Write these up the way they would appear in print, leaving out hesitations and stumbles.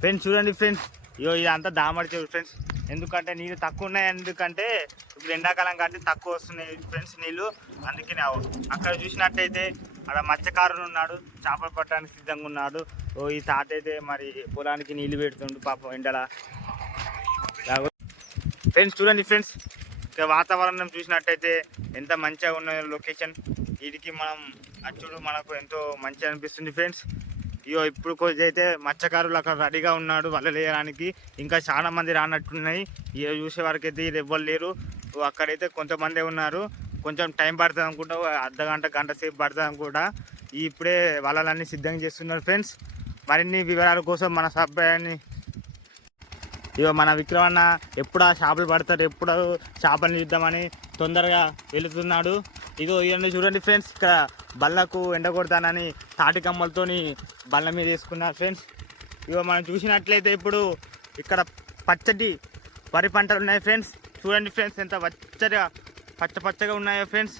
Friends చూడండి friends, ఇగో ఇదంతా దామడి చెరువు ఫ్రెండ్స్. ఎందుకంటే నీళ్ళు తక్కువ ఉన్నాయి, ఎందుకంటే ఇప్పుడు ఎండాకాలం కాబట్టి తక్కువ వస్తున్నాయి ఫ్రెండ్స్ నీళ్ళు. అందుకే అక్కడ చూసినట్టయితే అక్కడ మత్స్యకారుడు ఉన్నాడు, చేపలు పట్టడానికి సిద్ధంగా ఉన్నాడు. ఓ ఈ తాత అయితే మరి పొలానికి నీళ్ళు పెడుతుండు పాపం ఎండల. ఫ్రెండ్స్ చూడండి ఫ్రెండ్స్, ఇక వాతావరణం చూసినట్టయితే ఎంత మంచిగా ఉన్న లొకేషన్. వీటికి మనం అచ్చుడు మనకు ఎంతో మంచిగా అనిపిస్తుంది ఫ్రెండ్స్. ఇయో ఇప్పుడు అయితే మత్స్యకారులు అక్కడ రెడీగా ఉన్నాడు వలలు వేయడానికి. ఇంకా చాలా మంది రానట్టున్నాయి. ఇక చూసే వరకు అయితే ఎవ్వరు లేరు. అక్కడైతే కొంతమంది ఉన్నారు. కొంచెం టైం పడుతుంది అనుకుంటా, గంట సేపు పడుతుంది అనుకుంటా. ఇప్పుడే వలలన్నీ సిద్ధంగా చేస్తున్నారు ఫ్రెండ్స్. మరిన్ని వివరాల కోసం మన సభ్యాన్ని ఇగో మన విక్రమన్న ఎప్పుడు చేపలు పడతారు, ఎప్పుడు చేపలు చూద్దామని తొందరగా వెళుతున్నాడు. ఇగో ఇవన్నీ చూడండి ఫ్రెండ్స్, ఇక్కడ బళ్ళకు ఎండ కొడతానని తాటి కమ్మలతోని బళ్ళ మీద వేసుకున్నారు ఫ్రెండ్స్. ఇగో మనం చూసినట్లయితే ఇప్పుడు ఇక్కడ పచ్చటి వరి పంటలు ఉన్నాయి ఫ్రెండ్స్. చూడండి ఫ్రెండ్స్ ఎంత పచ్చగా ఉన్నాయో ఫ్రెండ్స్.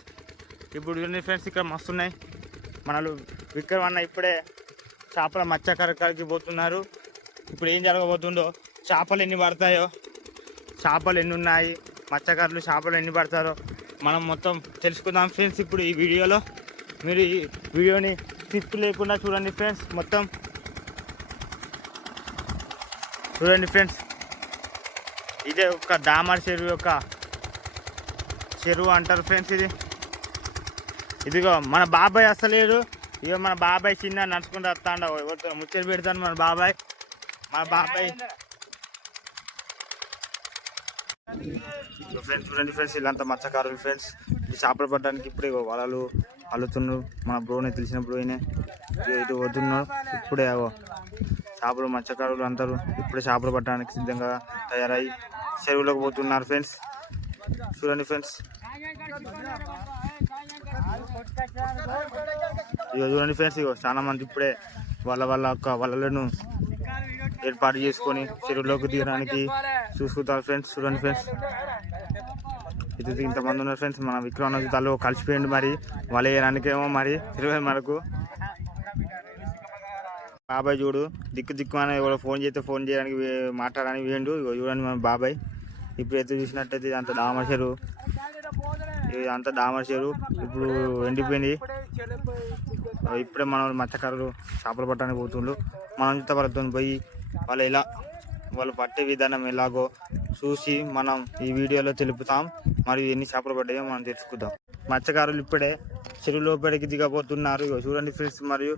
ఇప్పుడు చూడండి ఫ్రెండ్స్, ఇక్కడ మస్తు ఉన్నాయి. మనలు విక్రమన్న ఇప్పుడే చేపల మత్స్యకారుకి పోతున్నారు. ఇప్పుడు ఏం జరగబోతుందో, చేపలు ఎన్ని పడతాయో, చేపలు ఎన్ని ఉన్నాయి, మత్స్యకారులు చేపలు ఎన్ని పడతారో మనం మొత్తం తెలుసుకుందాం ఫ్రెండ్స్. ఇప్పుడు ఈ వీడియోలో మీరు ఈ వీడియోని స్కిప్ లేకుండా చూడండి ఫ్రెండ్స్. మొత్తం చూడండి ఫ్రెండ్స్, ఇదే ఒక దామర్ చెరువు యొక్క చెరువు అంటారు ఫ్రెండ్స్. ఇదిగో మన బాబాయ్ వస్తలేడు. ఇగో మన బాబాయ్ చిన్న నడుచుకుంటూ వస్తాడు, ఎవరితో ముచ్చట పెడతాను మన బాబాయ్. ఫ్రెండ్స్ చూడండి ఫ్రెండ్స్, వీళ్ళంతా మత్స్యకారులు ఫ్రెండ్స్. ఇది చేపలు పట్టడానికి ఇప్పుడే వలలు అల్లుతున్నారు. మన బ్రోనే తెలిసినప్పుడు ఇది వదున్నారు. ఇప్పుడే చేపలు మత్స్యకారులు అందరూ ఇప్పుడే చేపలు పట్టడానికి సిద్ధంగా తయారై చెరువులోకి పోతున్నారు ఫ్రెండ్స్. చూడండి ఫ్రెండ్స్, ఇక చూడండి ఫ్రెండ్స్, ఇగో చాలా మంది ఇప్పుడే వలలను ఏర్పాటు చేసుకొని చెరువులోకి దిగడానికి చూసుకుంటారు ఫ్రెండ్స్. చూడండి ఫ్రెండ్స్, ఇది ఇంతమంది ఉన్నారు ఫ్రెండ్స్. మన విక్రమ తల్లు కలిసిపోయింది, మరి వల వేయడానికేమో మరి తిరుగు మనకు బాబాయ్ చూడు దిక్కు అని ఎవరో ఫోన్ చేయడానికి మాట్లాడడానికి వేయండు. చూడండి మన బాబాయ్. ఇప్పుడైతే చూసినట్టయితే ఇదంతా దామర చెరువు, ఇదంతా దామర చెరువు ఇప్పుడు ఎండిపోయింది. ఇప్పుడే మనం మత్స్యకారులు చేపలు పట్టడానికి పోతుండ్రు. మనం వాళ్ళతో పోయి వాళ్ళు పట్టే విధానం ఎలాగో చూసి మనం ఈ వీడియోలో తెలుపుతాం. మరియు ఎన్ని చేపలు పడ్డాయో మనం తెలుసుకుందాం. మత్స్యకారులు ఇప్పుడే చెరువు లోపలికి దిగబోతున్నారు. చూడండి ఫ్రెండ్స్, మరియు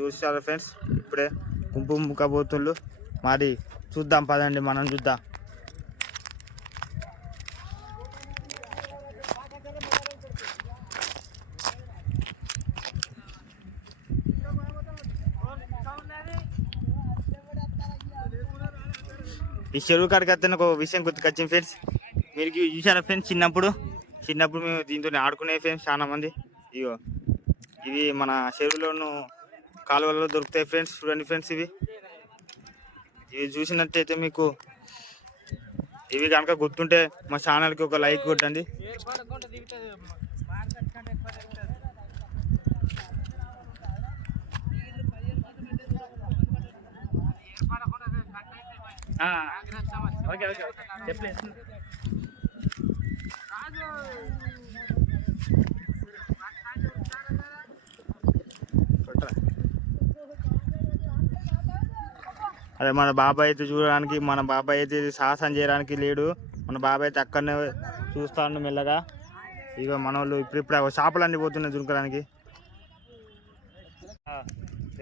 చూసారు ఫ్రెండ్స్, ఇప్పుడే గుంపుకపోతుండ్రు. మరి చూద్దాం పదండి, మనం చూద్దాం. ఈ చెరువు కాడికి వస్తే ఒక విషయం గుర్తుకొచ్చింది ఫ్రెండ్స్. మీరు చూసారా ఫ్రెండ్స్, చిన్నప్పుడు మేము దీంతో ఆడుకునే ఫ్రెండ్స్ చాలా మంది. ఇవి మన చెరువులోను కాలువలలో దొరుకుతాయి ఫ్రెండ్స్. చూడండి ఫ్రెండ్స్, ఇవి చూసినట్టయితే మీకు ఇవి కనుక గుర్తుంటే మా ఛానల్కి ఒక లైక్ కొట్టండి. ఓకే చెప్పలేదు. అదే మన బాబాయ్ అయితే చూడడానికి, మన బాబాయ్ అయితే సాహసం చేయడానికి లేడు. మన బాబాయ్ అయితే అక్కడనే చూస్తాను మెల్లగా. ఇక మన వాళ్ళు ఇప్పుడు చేపలన్నీ పోతున్నాయి దునకడానికి.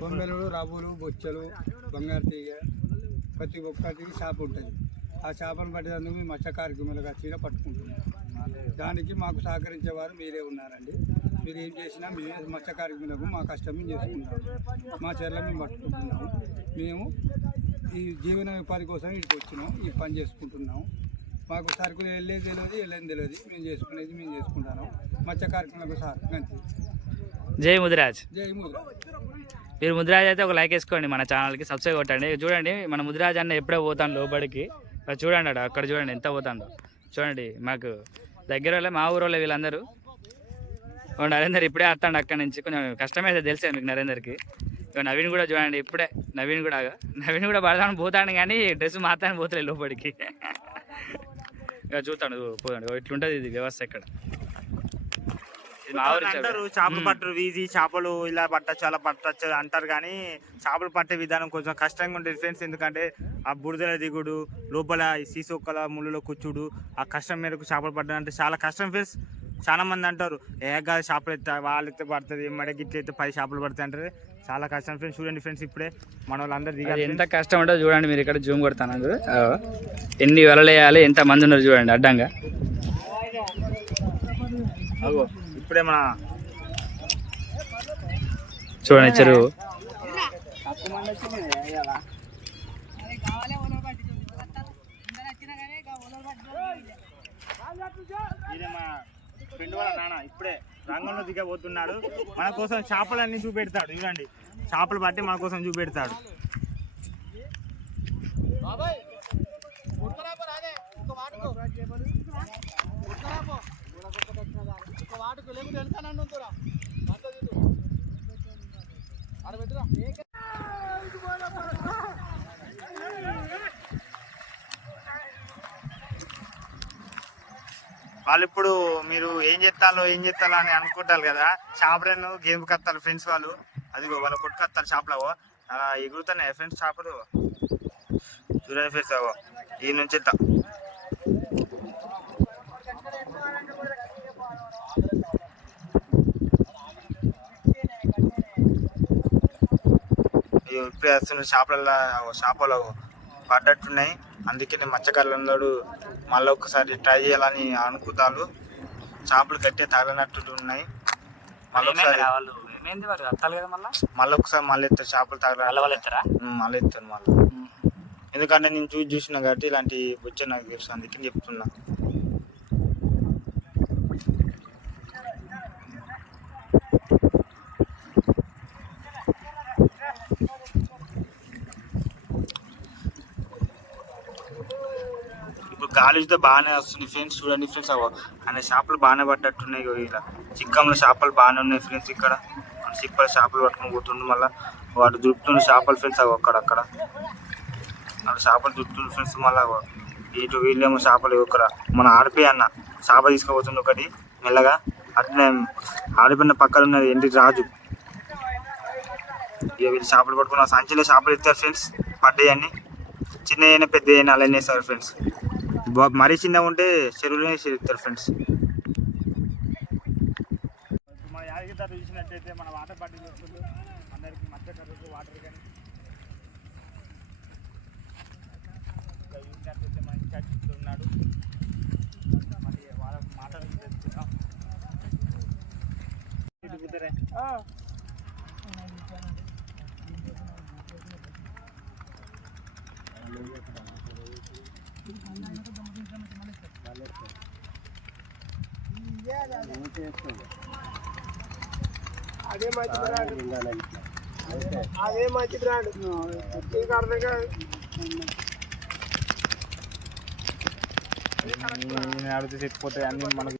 బొమ్మెలు, రవ్వులు, బొచ్చలు, బంగారు తీగ, ప్రతి ఒక్కటికి చేప ఉంటుంది. ఆ చేపను పట్టేందుకు మేము మత్స్య కార్యక్రమాలుగా చీర పట్టుకుంటున్నాం. దానికి మాకు సహకరించేవారు మీరే ఉన్నారండి. మీరు ఏం చేసినా మేమే మత్స్య కార్యక్రమాలకు మా కష్టం మేము చేసుకుంటాము. మా చీరలో మేము పట్టుకుంటున్నాము. మేము ఈ జీవన ఉపాధి కోసం ఇక్కడికి వచ్చినాం, ఈ పని చేసుకుంటున్నాము. మాకు సరుకులు వెళ్ళేది తెలియదు, మేము చేసుకునేది మేము చేసుకుంటాము. మత్స్య కార్యక్రమాలకు సహకరించి జై ముదిరాజ్. జై ముదిరాజ్. మీరు ముదిరాజ్ అయితే ఒక లైక్ వేసుకోండి, మన ఛానల్కి సబ్స్క్రైబ్ కొట్టండి. చూడండి మన ముదిరాజ్ అన్న ఎప్పుడో పోతాను లోపలికి, చూడండి అక్కడ చూడండి ఎంత పోతాడో చూడండి. మాకు దగ్గర వాళ్ళే, మా ఊరు వాళ్ళే వీళ్ళందరూ. నరేందర్ ఇప్పుడే వస్తాడు అక్కడి నుంచి, కొంచెం కష్టమైతే తెలిసే మీకు నరేందర్కి. ఇక నవీన్ కూడా చూడండి ఇప్పుడే నవీన్ కూడా పడదామని పోతాడు కానీ డ్రెస్ మాత్రాన్ని పోతలేదు లోపలికి. ఇక చూస్తాడు పోతాడు. ఇట్లుంటుంది ఇది వ్యవస్థ ఇక్కడ. ఇది మా ఊరి అంటారు చేపలు పట్టరు ఈజీ, చేపలు ఇలా పట్టచ్చు అలా పట్టచ్చు అంటారు కానీ చేపలు పట్టే విధానం కొంచెం కష్టంగా ఉంటుంది ఫ్రెండ్స్. ఎందుకంటే ఆ బురదల దిగుడు, లోపల సీసొక్కల ముళ్ళలో కూర్చుడు, ఆ కష్టం మేరకు చేపలు పట్టడం అంటే చాలా కష్టం ఫ్రెండ్స్. చాలా మంది అంటారు ఏగా చేపలు ఎత్తా వాళ్ళు ఎత్తే పడుతుంది, మడకి ఇట్లా అయితే 10 చేపలు పడతాయి అంటారు. చాలా కష్టం ఫ్రెండ్స్. చూడండి ఫ్రెండ్స్ ఇప్పుడే మన వాళ్ళందరూ దిగారు. ఎంత కష్టం ఉంటుందో చూడండి మీరు. ఇక్కడ జూమ్ కొడతాను, ఎన్ని వలలు వేయాలి, ఎంత మంది ఉన్నారు చూడండి అడ్డంగా. అగో ఇప్పుడే మన చూడండి చెరువు. ఈయన మా ఫ్రెండ్ వాళ్ళ నాన్న ఇప్పుడే రంగంలో దిగబోతున్నాడు. మన కోసం చేపలన్నీ చూపెడతాడు. చూడండి చేపలు పట్టి మన కోసం చూపెడతాడు. వాళ్ళు ఇప్పుడు మీరు ఏం చేస్తాలో అని అనుకుంటారు కదా. చేపలను గేమ్ కత్తారు ఫ్రెండ్స్ వాళ్ళు. అదిగో వాళ్ళు కొట్టుకొస్తారు చేపలు అలా ఎగురుతున్నాయి ఫ్రెండ్స్ చేపలు. చూడండి ఫ్రెండ్స్ అవో ఈ నుంచి ఇప్పుడే వస్తున్న చేపలు పడ్డట్టున్నాయి. అందుకే నేను మత్స్యకారులందరూ మళ్ళీ ఒకసారి ట్రై చేయాలని అనుకుంటారు. చేపలు గట్టిగా తగలనట్టు ఉన్నాయి. మళ్ళీ ఒకసారి మళ్ళీ ఎత్తారు చేపలు తగల మళ్ళీ ఎత్తారు మళ్ళీ. ఎందుకంటే నేను చూసిన కాబట్టి ఇలాంటి వచ్చే నాకు తెలుసు, అందుకే చెప్తున్నా. గాలి అయితే బాగానే వస్తుంది ఫ్రెండ్స్. చూడండి ఫ్రెండ్స్ అనే చేపలు బాగానే పడ్డట్టున్నాయి. ఇలా చిక్కంలో చేపలు బాగానే ఉన్నాయి ఫ్రెండ్స్. ఇక్కడ చిప్పలు చేపలు పట్టుకొని పోతుండే మళ్ళీ వాడు దుడుపుతున్న చేపలు ఫ్రెండ్స్ అక్కడ చేపలు దుడుపుతుండే ఫ్రెండ్స్. మళ్ళీ ఇటు వీళ్ళేమో చేపలు ఇక్కడ మన ఆడిపోయి అన్న చేప తీసుకుపోతుంది ఒకటి మెల్లగా. అట్లనే ఆడిపోయిన పక్కన ఉన్నది ఎండి రాజు. ఇక వీళ్ళు చేపలు పట్టుకున్న సంచిలో చేపలు ఇస్తారు ఫ్రెండ్స్. పడ్డాయన్నీ చిన్న అయినా పెద్ద అయినా అలానే వేస్తారు ఫ్రెండ్స్. మరీ చిన్నగా ఉంటే చెరువులోనే చేస్తారు ఫ్రెండ్స్. మన యాదగిరి చూసినట్టయితే మన వాటర్ బాటిల్ వస్తుంది అందరికి మత్స్యకారులకు వాటర్ కానీ చూసినట్టయితే మన ఇన్ఛార్జ్ ఉన్నాడు. మరి వాళ్ళ మాటలు తెలుసుకుందాం. అదే మంచి బ్రాండ్ నీకు అర్థం కాదు. అడిగితే చెప్పిపోతాయి అన్ని మనకు.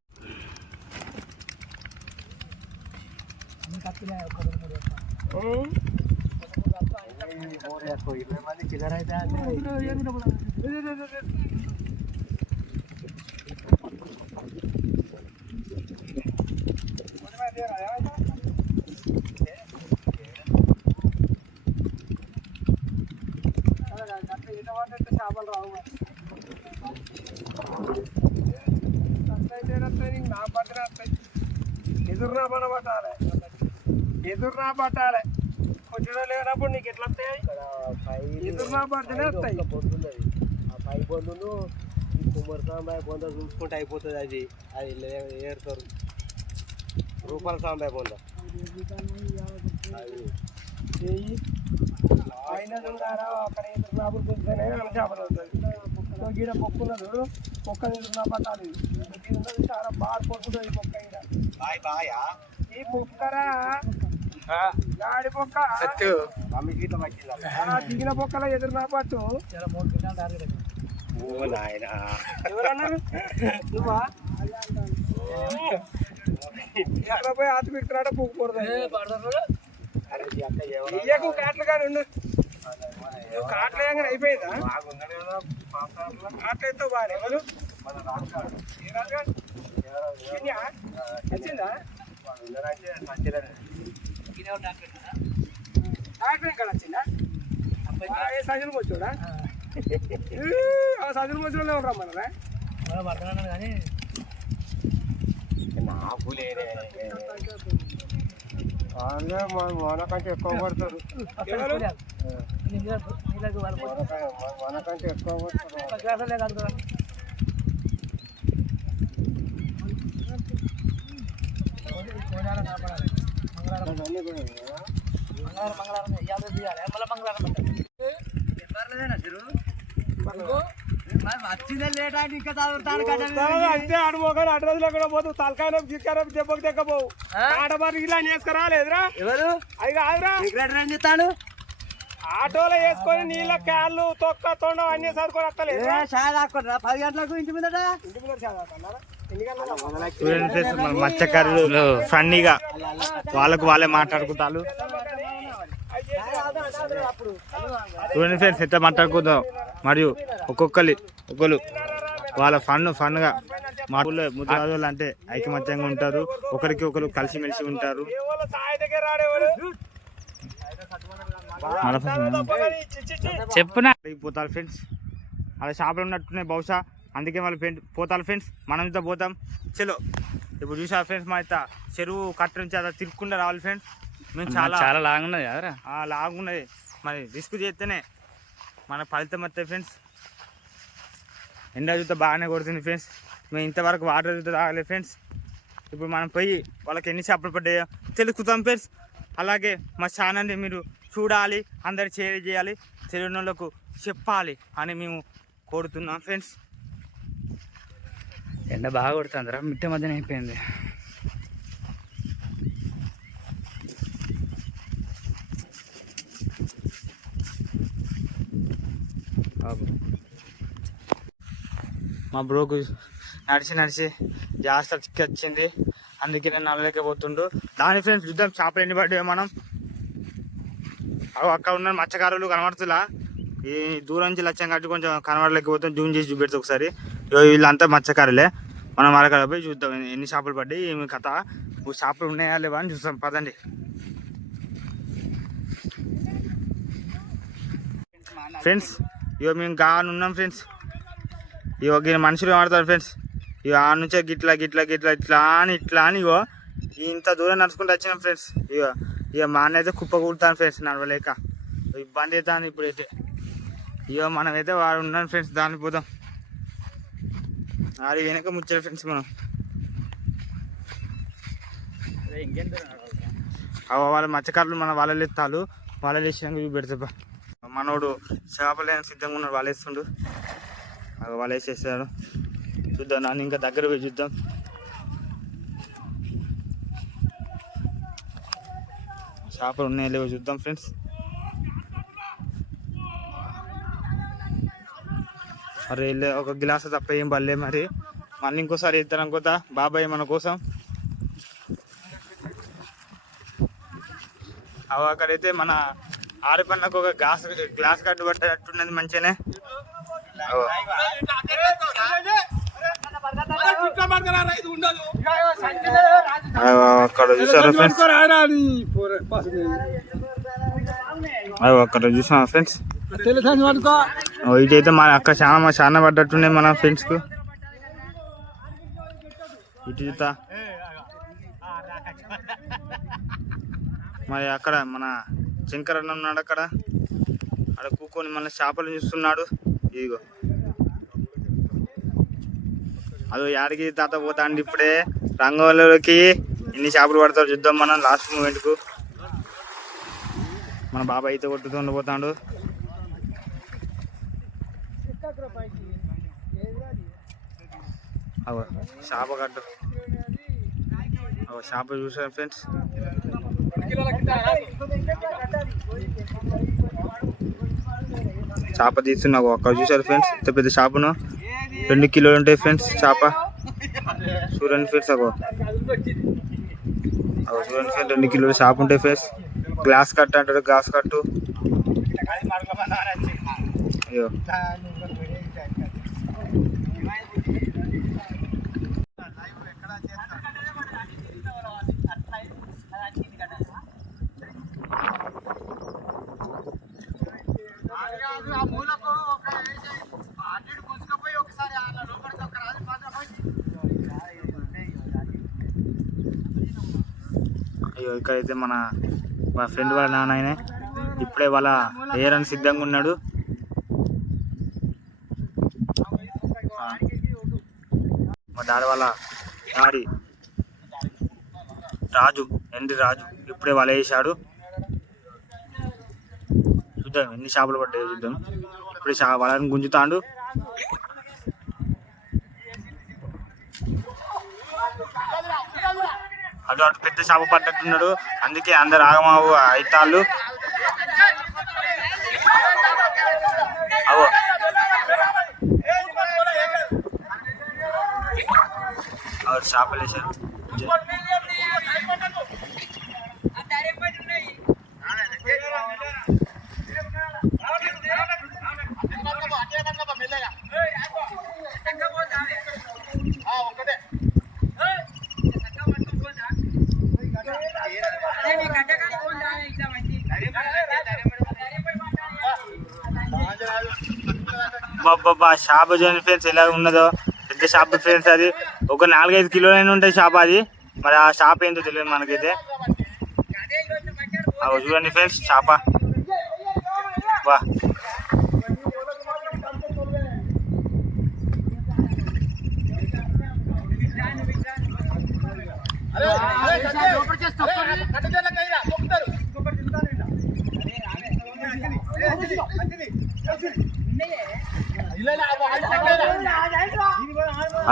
చేపలు రావు నా పట్టిన వస్తాయి. ఎదురునా పట్టాలి కొంచెం లేనప్పుడు నీకు ఎట్లా వస్తాయి? ఎదురునా పడితేనే వస్తాయి. ఆ పై బొందును కుమ్మరి సాంబాయి బొంద చూసుకుంటే అయిపోతుంది. అది ఏరుతారు రూపాయల సాంబాయి బొంద. అయినా చూడారా అక్కడ ఎదురు రాబులు చూస్తేనే చేపలు అవుతుంది. గీడ పొక్కు ఉన్నది, పొక్క ఎదురునా పట్టాలి. చాలా బాగా పొక్కుతుంది పొక్క. ఈ పొక్కరా గాడి పొక్క దిగిన పొక్కల ఎదురునా పట్టు. ఎవరన్నారు నువ్వా? ఎక్కడ పోయి ఆతి పెడుతున్నాడ పొక్కు పడుతుంది. ఇయ్యకు కాట్లు కానీ ఉండు. నువ్వు కాట్లు వేయగానే అయిపోయిందా? కాట్లు ఎత్తావు బాగా ఎవరు ఏ రాజుగారు? కిన్యా? వచ్చిందా డాక్టర్ ఇక్కడ వచ్చిందా? ఏ సజలు వచ్చాడా? ఆ సజలు వచ్చి రమ్మన్నారా? మనకంటే ఎక్కువ పడతారు, మనకంటే ఎక్కువ పడతారు. అంతే అడుమోగానే అటు రోజులు ఎక్కడ పోతావు తలకాయ గిక్కాయ దెబ్బకి దెక్కపోవు ఆటబారు ఇలా వేసుకురాలేదురా ఎవరు అది కాదురా ఏం చెప్తాను ఆటోలో వేసుకొని నీళ్ళ క్యాన్లు తొక్క తొండం అన్ని సరుకొని వస్తలేదు 10 గంటలకు ఇంటి మీద మత్స్యకారులు ఫన్నీగా వాళ్ళకు వాళ్ళే మాట్లాడుకుంటారు. చూడండి ఫ్రెండ్స్ ఎట్లా మాట్లాడుకుందాం మరియు ఒకళ్ళు వాళ్ళ ఫన్గా మా ఊళ్ళో ముద్రాజులు అంటే ఐకమత్యంగా ఉంటారు, ఒకరికి ఒకరు కలిసిమెలిసి ఉంటారు. చెప్పునా పోతారు ఫ్రెండ్స్, అలా షాపులు ఉన్నట్టున్నాయి బహుశా, అందుకే వాళ్ళు పోతారు ఫ్రెండ్స్. మనం ఇంత పోతాం చలో. ఇప్పుడు చూసా ఫ్రెండ్స్ మా ఇంత చెరువు కట్ట నుంచి అలా తిరుక్కుండా రావాలి ఫ్రెండ్స్. మేము చాలా లాంగ్ ఉన్నది కదరా, లాంగ్ ఉన్నది. మరి రిస్క్ చేస్తేనే మన ఫలితం వస్తాయి ఫ్రెండ్స్. ఎండ చూస్తే బాగానే కొడుతుంది ఫ్రెండ్స్. మేము ఇంతవరకు వాటర్ చూస్తే తాగలేదు ఫ్రెండ్స్. ఇప్పుడు మనం పోయి వాళ్ళకి ఎన్ని చేపలు పడ్డాయో తెలుసుకుంటాం ఫ్రెండ్స్. అలాగే మా ఛానల్ని మీరు చూడాలి, అందరు షేర్ చేయాలి, తెలియని వాళ్ళకు చెప్పాలి అని మేము కోరుతున్నాం ఫ్రెండ్స్. ఎండ బాగా కొడుతుందిరా, మిట్ట మధ్యన అయిపోయింది. మా బ్రోకు నడిచి జాస్తి వచ్చింది, అందుకే నేను నడలేకపోతుండు. దాని ఫ్రెండ్స్ చూద్దాం చేపలు ఎన్ని పడ్డాయో మనం. అక్కడ ఉన్న మత్స్యకారులు కనబడుతులా, ఈ దూరం నుంచి లక్ష్యం కట్టి కొంచెం కనబడలేకపోతాం. జూమ్ చేసి చూపెడతా ఒకసారి. వీళ్ళంతా మత్స్యకారులే. మనం వాళ్ళ పోయి చూద్దాం ఎన్ని చేపలు పడ్డాయి, ఏమి కథ, చేపలు ఉన్నాయా లేవా అని చూస్తాం పదండి. ఫ్రెండ్స్ మేము ఉన్నాం ఫ్రెండ్స్. మనుషులు ఏమాడతారు ఫ్రెండ్స్. ఆ నుంచే గిట్లా ఇట్లా అని ఇంత దూరం నడుచుకుంటూ వచ్చినాం ఫ్రెండ్స్. మా అన్న అయితే కుప్ప కూడతాను ఫ్రెండ్స్, నడవలేక ఇబ్బంది అవుతాను ఇప్పుడైతే. మనమైతే వాడు ఉన్నాను ఫ్రెండ్స్, దాన్ని పోదాం. అది వెనక ముచ్చారు ఫ్రెండ్స్. మనం వాళ్ళ మత్స్యకారులు మన వాళ్ళ ఎత్తాలు, వాళ్ళ వేసినాక చూపెడతా. మనోడు చేపలేని సిద్ధంగా ఉన్నాడు, వాళ్ళు వేస్తుండు. వాళ్ళు వేసేసాడు. చూద్దాం, నన్ను ఇంకా దగ్గర పోయి చూద్దాం. చేపలు ఉన్నాయో లేవో చూద్దాం ఫ్రెండ్స్. అరే వెళ్ళే ఒక గ్లాస్ తప్ప ఏం పడలే. మరి మళ్ళీ ఇంకోసారి ఇద్దరు అనుకోతా బాబాయ్ మన కోసం. అక్కడైతే మన ఆరిపన్నకు ఒక గ్లాస్ కట్టు పట్టేటట్టున్నది మంచిగానే. అక్కడ చూసారా ఫ్రెండ్స్, అక్కడ చూసాం ఫ్రెండ్స్. ఇటైతే మన అక్కడ చాలా పడ్డట్టున్నాయి మన ఫ్రెండ్స్కు. ఇటు చూస్తా మరి అక్కడ మన శంకర్ అన్న ఉన్నాడు, అక్కడ కూకొని మన చేపలు చూస్తున్నాడు. ఇదిగో అదో యాడికి తాత పోతా అండి. ఇప్పుడే రంగంలోకి ఎన్ని చేపలు పడతారు చూద్దాం మనం లాస్ట్ మూమెంట్కు. మన బాబాయ్ అయితే కొట్టుతూ ఉండిపోతాడు. అవ చేప కట్టు, చేప చూసారు ఫ్రెండ్స్. చేప తీస్తున్నావు అక్కడ చూసారు ఫ్రెండ్స్. ఇంత పెద్ద చేపను 2 కిలోలు ఉంటాయి ఫ్రెండ్స్ చేప. చూడండి ఫ్రెండ్స్, చూడండి ఫ్రెండ్స్ 2 కిలోల చేప ఉంటాయి ఫ్రెండ్స్. గ్లాస్ కట్ అంటాడు, గ్లాస్ కట్టు. అయ్యో అయ్యో ఇక్కడైతే మన ఫ్రెండ్ వాళ్ళ నాన్న ఆయన ఇప్పుడే వాళ్ళ వేయడానికి సిద్ధంగా ఉన్నాడు. మా డాడీ వాళ్ళ డాడీ రాజు రాజు ఇప్పుడే వల వేసాడు. చూద్దాం ఎన్ని చేపలు పడ్డాయో చూద్దాం. ఇప్పుడే వలని గుంజుతాడు. అటు అటు పెద్ద చేప పడ్డట్టున్నాడు, అందుకే అందరు ఆగమావు అయితాళ్ళు. అవో చేపలు వేసారు. బాబా షాప్ చూడండి ఫ్రెండ్స్ ఎలా ఉన్నదో, పెద్ద షాప్ ఫ్రెండ్స్. అది ఒక 4-5 కిలోలైనా ఉంటాయి షాప్ అది. మరి ఆ షాప్ ఏంటో తెలియదు మనకైతే. అవి చూడండి ఫ్రెండ్స్ షాప. వా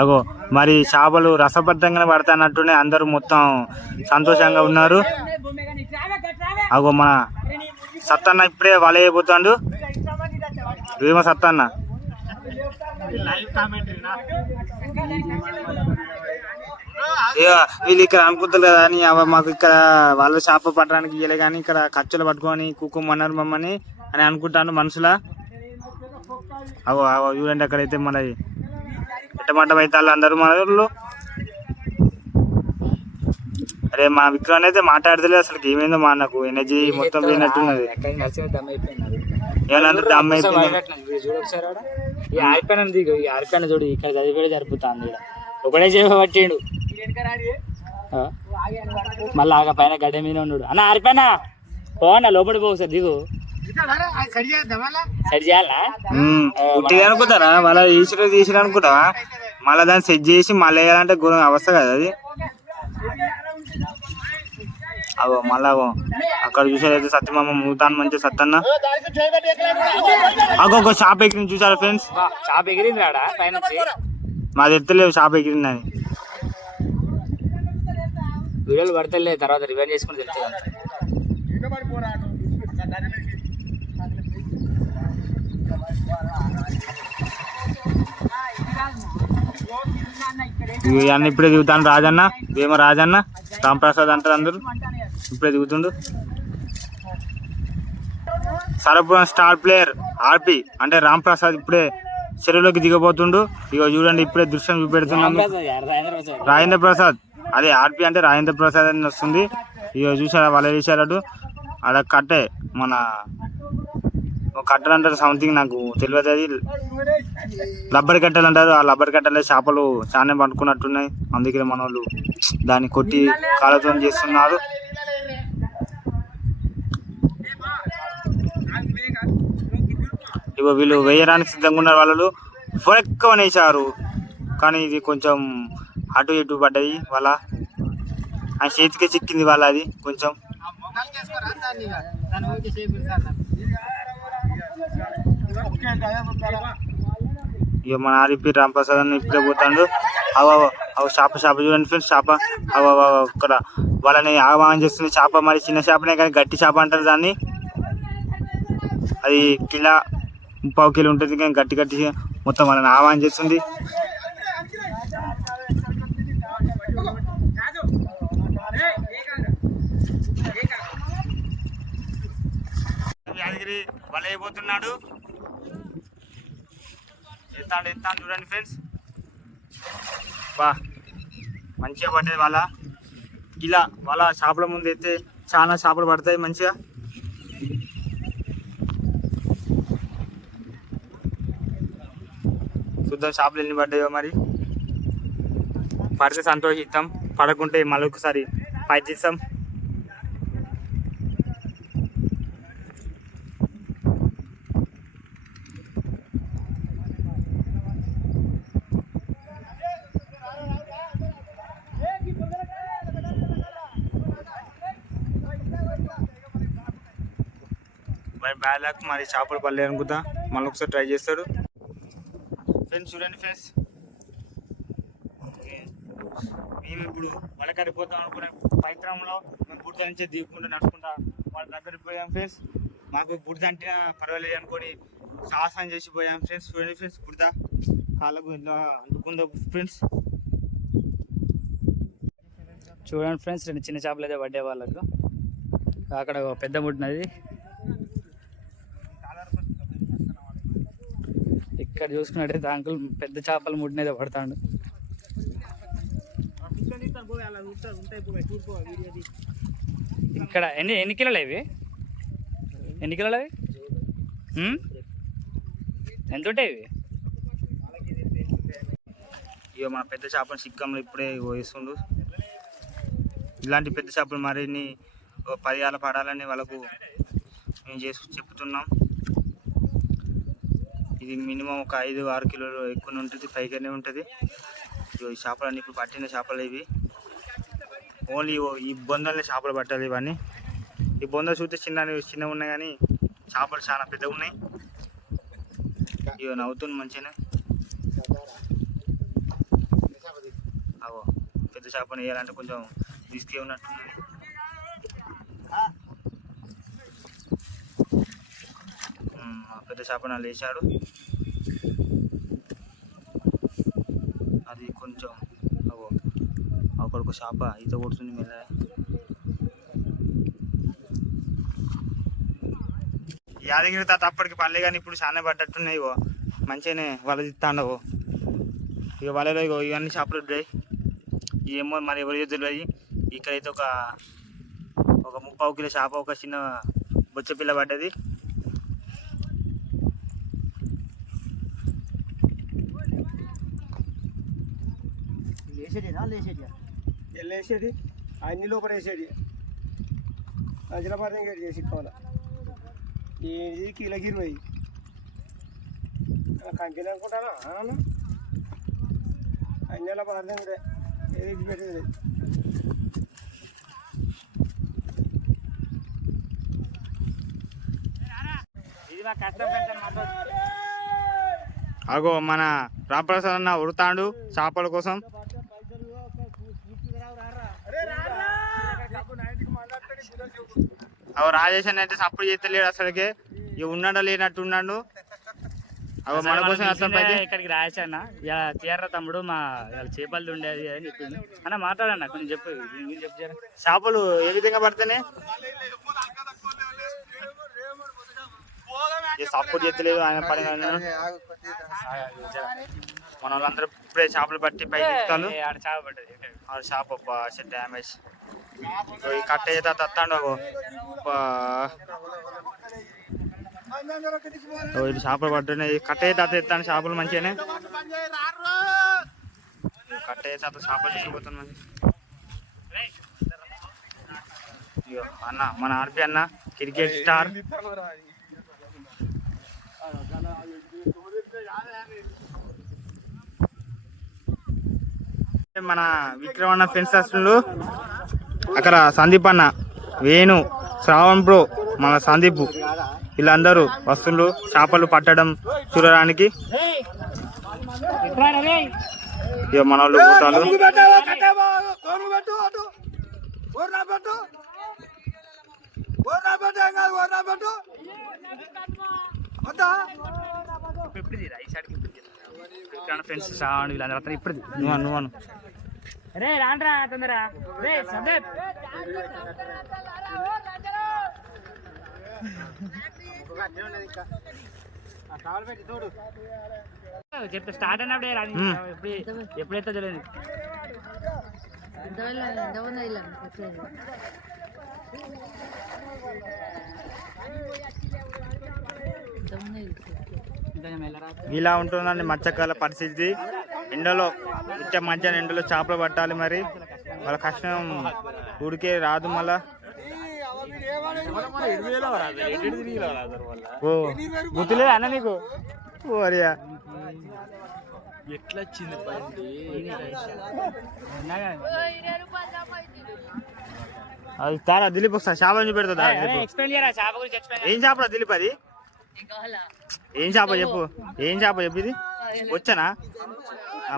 అగో మరి చేపలు రసబద్ధంగా పడతానట్టునే అందరూ మొత్తం సంతోషంగా ఉన్నారు. అగో మన సత్తన్న ఇప్పుడే వల అయిపోతాడు. ఏమో సత్తన్న వీళ్ళు ఇక్కడ అనుకుంటారు కదా అని మాకు ఇక్కడ వాళ్ళ చేప పట్టడానికి ఇయ్యలే కానీ ఇక్కడ ఖర్చులు పట్టుకొని కుక్కుమన్నారు మమ్మల్ని అని అనుకుంటాను మనసులా. అవో అవో చూడండి అక్కడైతే మన ఎట్టమంటం అయితే అందరూ మన ఊళ్ళో. అరే మా విక్రమ్ అయితే మాట్లాడతలేదు అసలు. ఏమైందో మా నాకు ఎనర్జీ మొత్తం పోయినట్టున్నది. ఏమన్నా దమ్ అయిపోయింది. చూడు ఇక్కడ చదివిపోయి జరుపుతుంది. ఒకటే చేప పట్టిండు, మళ్ళీ ఆగ పైన గడ్డ మీద ఉన్నాడు. అన్న ఆరిపోయినా పోనా లోపలి పో సార్ దిగు. సెట్ చేయాలా అనుకుంటారా వాళ్ళ తీసిరు అనుకుంటా. మళ్ళీ దాన్ని సెట్ చేసి మళ్ళీ వేయాలంటే ఘోరం అవస్థ కదా అది. అగో మళ్ళా అక్కడ చూసారైతే సత్యమామ మూతాను మంచిగా సత్తన్న. అగో షాప్ ఎగిరింది చూసారా ఫ్రెండ్స్. షాప్ ఎగిరింది రాడా పైన మాది ఎత్తలేవు షాప్ ఎగిరింది అని. వీడియోలు పడతలే, తర్వాత రివైండ్ చేసుకుని తెలుస్తుంది. ఇవన్నీ ఇప్పుడే దిగుతాను. రాజన్న ఏమో రాజన్న రాంప్రసాద్ అంటారు అందరు. ఇప్పుడే దిగుతుండు. సరపురం స్టార్ ప్లేయర్ ఆర్పి అంటే రాంప్రసాద్ ఇప్పుడే చెరువులోకి దిగబోతుండు. ఇక చూడండి ఇప్పుడే దృశ్యం చూపెడుతున్నాము. రాజేంద్ర ప్రసాద్ అదే ఆర్పి అంటే రాజేంద్ర ప్రసాద్ అని వస్తుంది. ఇక చూసారా వాళ్ళు వేసారటు అక్కడ కట్టే మన కట్టలు అంటారు సంథింగ్ నాకు తెలియదు. అది రబ్బర్ కట్టలు అంటారు. ఆ రబ్బర్ కట్టలే చేపలు చాలా పట్టుకున్నట్టున్నాయి. అందుకే మన వాళ్ళు దాన్ని కొట్టి కాళ్ళతో చేస్తున్నారు. ఇగో వీళ్ళు వేయడానికి సిద్ధంగా ఉన్నారు. వాళ్ళు ఎక్కువ వేసారు కానీ ఇది కొంచెం అటు ఇటు పడ్డాయి. వాళ్ళ ఆ చేతికే చిక్కింది వాళ్ళ. అది కొంచెం ఇక మన ఆర్పి రాంప్రసాద్ అని ఇప్పుడే పోతాడు. అవ చేప చూడండి ఫ్రెండ్స్. చేప ఇక్కడ వాళ్ళని ఆహ్వానం చేస్తుంది. చేప మరి చిన్న చేపనే కానీ గట్టి చేప అంటారు దాన్ని. అది కిలో 3/4 కిలో ఉంటుంది కానీ గట్టి గట్టి మొత్తం వాళ్ళని ఆహ్వానం చేస్తుంది. యాదగిరి వల అయిపోతున్నాడు. ఎత్తాను చూడండి ఫ్రెండ్స్. బా మంచిగా పడ్డది వాళ్ళ. ఇలా వాళ్ళ చేపల ముందు అయితే చాలా చేపలు పడతాయి మంచిగా. చూద్దాం చేపలు ఎన్ని పడ్డాయో మరి. పడితే సంతోషిస్తాం, పడకుంటే మళ్ళీ ఒకసారి ప్రయత్నిస్తాం. మరి బ్యాక్ మరి చేపలు పడలేదు అనుకుంటా, మళ్ళీ ఒకసారి ట్రై చేస్తాడు. ఫ్రెండ్స్ చూడండి ఫ్రెండ్స్, మేము ఇప్పుడు వలకరిపోతాం అనుకునే పైత్రంలో మేము బుడ్డ నుంచి దిగుకుంటూ నడుచుకుంటా వాళ్ళ దగ్గరికి పోయాం ఫ్రెండ్స్. మాకు బుడ్డ అంటే పర్వాలేదు అనుకొని సాహసం చేసి పోయాం ఫ్రెండ్స్. చూడండి ఫ్రెండ్స్, బుడ్డ కాళ్ళకు ఇలా అందుకుందో ఫ్రెండ్స్. చూడండి ఫ్రెండ్స్, 2 చిన్న చేపలు అయితే పడ్డే వాళ్ళకు. అక్కడ ఒక పెద్ద ముట్టినది. ఇక్కడ చూసుకున్నట్టయితే అంకుల్ పెద్ద చేపలు ముట్టినైతే పడతాడు. ఇక్కడ ఎన్ని కిలోలు ఇవి? ఎన్ని కిలోలు అవి? ఎంత ఉంటాయి ఇవి? ఇక మన పెద్ద చేపలు చిక్కంలో ఇప్పుడే వేస్తుండు. ఇలాంటి పెద్ద చేపలు మరిన్ని 10 ఏళ్ళ పడాలని వాళ్ళకు మేము చెప్తున్నాం. ఇది మినిమం ఒక 5-6 కిలోలు ఎక్కువ ఉంటుంది, పైగానే ఉంటుంది. ఈ చేపలన్నీ ఇప్పుడు పట్టిన చేపలు ఇవి. ఓన్లీ ఈ బొందలనే చేపలు పట్టాలి ఇవన్నీ. ఈ బొంద చూస్తే చిన్నగా ఉన్నాయి కానీ చేపలు చాలా పెద్దగా ఉన్నాయి. ఇవి నవ్వుతుంది మంచిగానే. అవో పెద్ద చేపను వేయాలంటే కొంచెం రిస్క్ ఉన్నట్టున్నది. పెద్ద చేపను లేచాడు. అది కొంచెం అవో అక్కడికి చేప ఈత కొడుతుంది మీద. యాదగిరి తాత అప్పటికి పల్లె కానీ ఇప్పుడు చాలా పడ్డట్టున్నాయి. ఇగో మంచిగానే వల తిస్తాండవు. ఇక వలలో ఇగో ఇవన్నీ చేపలు ఉంటాయి. ఏమో మరి ఎవరి చేతులు అయ్యి. ఇక్కడైతే ఒక 30 కిలో చేప, ఒక చిన్న బొచ్చ పిల్ల పడ్డది. లేచేది అన్ని లోపల వేసేది అజలపాతం చేసి ఇవ్వాలి. ఇది కిలోకి 20 కంకెలు అనుకుంటానా అన్ని నెల పదార్థం కూడా ఏది పెట్టేది. అగో మన రామప్రసాద్ అన్న ఉడతాడు చేపల కోసం. అవి రాజేష్ అని అయితే సపోర్ట్ చేస్తలేడు అసలుకే. ఇక ఉన్నాడా లేనట్టు ఉన్నాడు. అవి మన కోసం ఇక్కడికి రాయచ్చన్న ఇలా తీయర్ర తమ్ముడు మా చేపలు ఉండేది అని చెప్పింది అన్న. మాట్లాడన్న కొంచెం చెప్పు. చేపలు ఏ విధంగా పడితేనే సపోర్ట్ చేస్తలేదు ఆయన పని. మన వాళ్ళందరూ ఇప్పుడే చేపలు పట్టి పైకి ఎక్కుతాను. చేప పడ్డది. చేప డ్యామేజ్. ఈ కట్ట అయితే తత్తాడు. ఇది చేపలు పడుతున్నాయి. కట్ట అయితే అత ఎత్తాను చేపలు మంచిగానే. కట్ట అయితే అత చేపలు తీసుకుపోతున్నాయి. అన్న మన ఆర్పి అన్న క్రికెట్ స్టార్. మన విక్రమన్న ఫ్రెండ్స్ వస్తుండ్రు. అక్కడ సందీప్ అన్న, వేణు, శ్రావణ్ బ్రో, మన సందీప్ వీళ్ళందరూ వస్తుండ్రు చేపలు పట్టడం చూడడానికి. ఇక మన వాళ్ళు పోతారు. ఫ్రెండ్స్ శ్రావణ్ వీళ్ళందరూ ఇప్పుడు నువ్వు రే రాండ్రా తొందర. రే సందీప్ చెప్తా స్టార్ట్ అయినప్పుడే రాని ఎప్పుడైతే తెలియదు ఇలా ఉంటుందండి మత్స్యకారుల పరిస్థితి. ఎండలో ఇంత మంచిగా ఎండలో చేపలు పట్టాలి, మరి వాళ్ళ కష్టం ఊరికే రాదు. మళ్ళా ఓ గుర్తులేదు అన్న నీకు? ఓరియా ఎట్లా వచ్చింది బండి? అది తారా దిలీప్ వస్తా చేప చూపెడుతుందా? ఏం చేప దిలీప్? అది ఏం చేప చెప్పు, ఏం చేప చెప్పు? ఇది బొచ్చనా?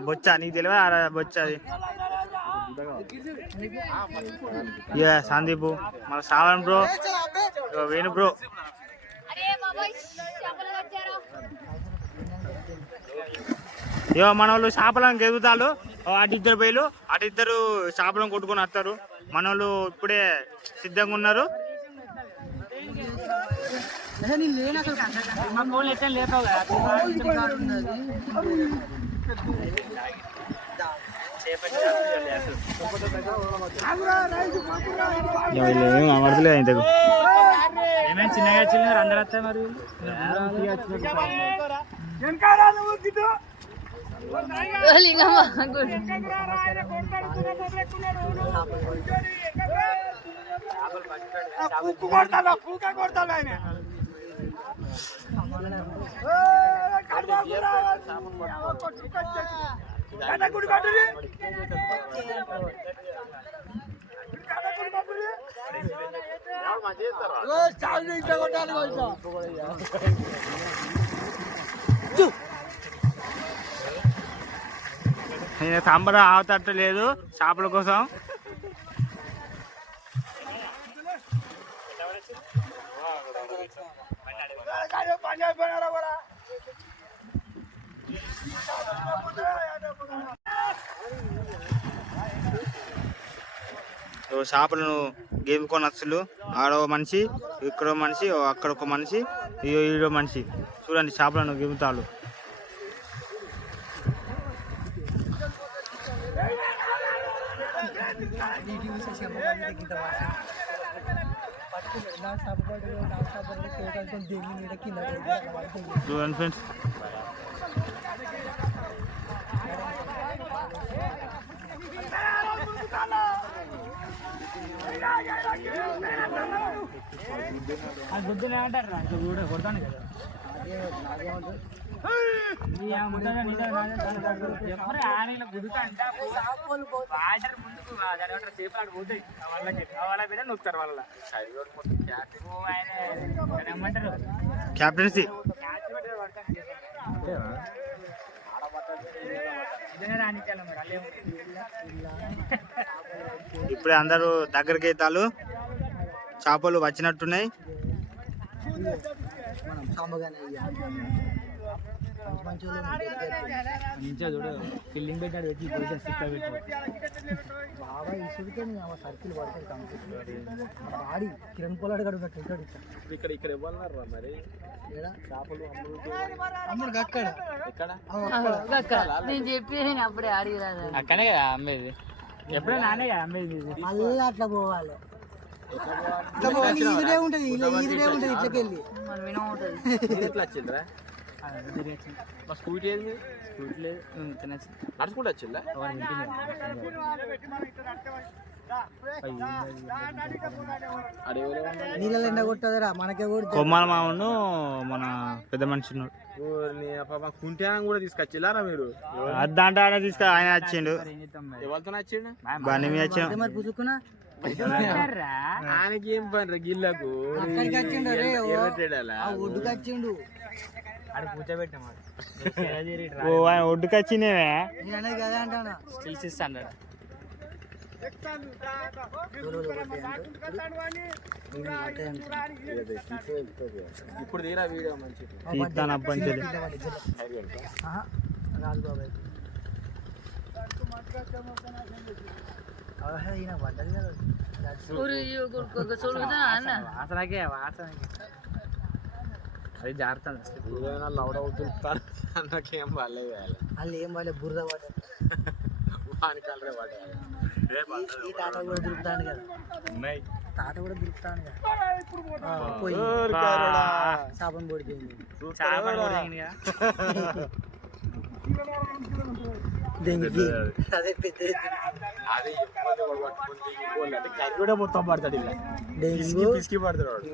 బొచ్చా? నీకు తెలియదు బొచ్చ అది. సందీప్, మన శ్రావణ్ బ్రో, వేణు బ్రో. మన వాళ్ళు చేపలను గెలుగుతారు. అటు పోయిలు అటు చేపలను కొట్టుకొని వస్తారు. మన వాళ్ళు ఇప్పుడే సిద్ధంగా ఉన్నారు. అమర్తలేదు ఇంతకు ఏమైనా చిన్నగా చిన్న అందరూ వస్తాయి. మరి నేను సంబరం ఆవతట్టలేదు చేపల కోసం. చేపలను గేముకొని వస్తులు. ఆడో మనిషి, ఇక్కడ మనిషి, అక్కడ ఒక మనిషి, ఈడో మనిషి. చూడండి చేపలను గెముతాలు. చూడండి ఫ్రెండ్స్, గుద్దునే అంటారు కొడతాను కదా. ఎవరు ఆనలో గుద్దుతా అంటే వాటర్ ముందుకు దాని చేపలు పోతాయి. వాళ్ళ మీద నొక్కుతారు. వాళ్ళ ఆయన ఏమంటారు క్యాప్టెన్సీ. ఇప్పుడే అందరూ దగ్గరికి అవుతారు. చేపలు వచ్చినట్టున్నాయి. చూడు ఫిల్లింగ్ పెట్టాడు, పెట్టి బాగా ఇసుడితే సర్కిల్ పడుతుంది. ఆడి కిరణ్ పొలాడు గడు ఇక్కడ ఇక్కడ ఇవ్వాలన్నారా మరి? చేపలు అమ్ముడు అక్కడ నేను చెప్పి అప్పుడే అడిగిరా అక్కనే కదా అమ్మేది. ఎప్పుడో నానే కదా అమ్మేది. మళ్ళీ అట్లా పోవాలి. ఈదుడే ఉంటది, ఈదుడే ఉంటది. ఇట్లకెళ్ళి మన వినం ఉంటుంది. ఎట్లా వచ్చిందిరా? మా స్కూటీ ఏది? స్కూటీ లేదు, నడుచుకుంటూ వచ్చిందా? నీళ్ళ ఎండ కొట్టదురా మనకే కూడా. కొమ్మల మామను మన పెద్ద మనిషి ఉన్నాడు. కుంటానం కూడా తీసుకొచ్చిల్లారా మీరు? అద్దంటే ఆయన ఆయన వచ్చిండు. ఎవరితో వచ్చిండు? బండి మీద వచ్చిన. మరి పుసుకున్నా ఆయనకి ఏం పని రా గిల్లకు? ఒడ్డుకు వచ్చిండు. ఓ ఆయన ఒడ్డుకు వచ్చినేవే. నేను అనేది కదా అంటానా. స్టిల్స్ ఇస్తాను. ఇప్పుడు తీరా వీడియో మంచి తీస్తాను అబ్బంచెలు. రాజుబాబాయ్ పడ్డది కదా. వాసనకే వాసన అది జారుతుంది లౌడ్ అవుతుంటాను నాకేం బాగాలేదు వాళ్ళు ఏం వాళ్ళ బుర్ర పడ్డ వాని కలరే పడ్డాయి ఈ తాత కూడా దొరుకుతాను కదా తాత కూడా దొరుకుతాను కదా పోయి చేపను పడిపోయింది చేపలు పడిపోయిందిగా. దెంగి అదే పెద్ద అది పట్టుకుని అంటే కర్రీ కూడా మొత్తం పడతాడు ఇలా డెంగు పిసికి పడతాడు వాడు.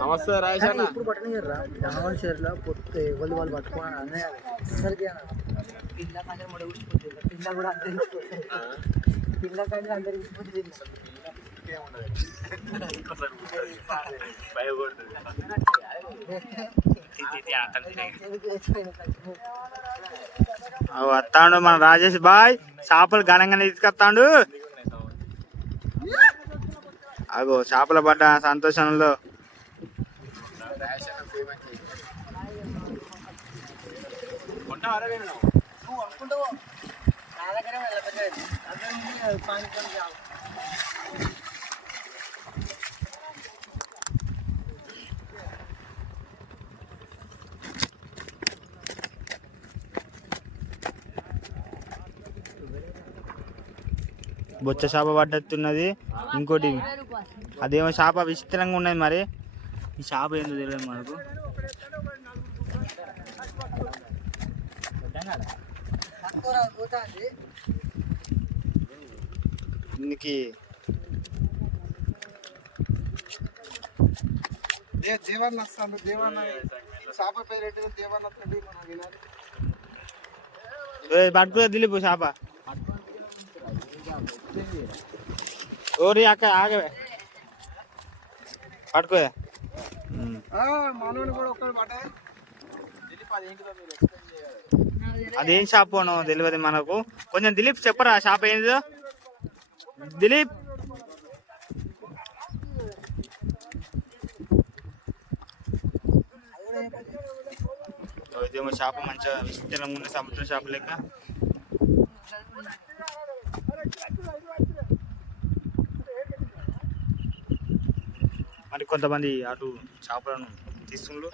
నమస్తే రాజేష్ అన్న. ఇప్పుడు పట్టనియర్రా జనవరి షేర్లో పొత్తు వాళ్ళు పట్టుకోవాలి అన్నయ్య అసలుకి పిల్ల కంటే మొడ ఊసిపోతుంది పిల్ల కూడా అంతరించిపోతుంది పిల్ల కంటే అంతరించిపోతుంది వస్తాడు మన రాజేష్ బాయ్ చేపలు ఘనంగానే తీసుకొస్తాడు. అగో చేపల పడ్డ సంతోషంలో నువ్వు అనుకుంటావు నా దగ్గర వెళ్ళలేదు అదే పానికొని బొచ్చ చేప పడ్డట్టున్నది. ఇంకోటి అదేమో చేప విచిత్రంగా ఉన్నది. మరి ఈ చేప ఏందో తెలియదు మనకు. దీనికి దేవన్న వస్తాను దేవన్న చేప పేరు దేవన్న పట్టుకునే దిలీపు చేప ఓరి అక్క ఆగవే పట్టుకోదా మనోని కూడా ఒక్కడు పడ్డా అదేం షాప్ అనో తెలియదు మనకు. కొంచెం దిలీప్ చెప్పరా షాప్ ఏందో దిలీప్. ఇదేమో షాప్ మంచిగా విచిత్రంగా ఉన్న సముద్రం షాప్ లెక్క. మరి కొంతమంది అటు చేపలను తీసుకుంటూ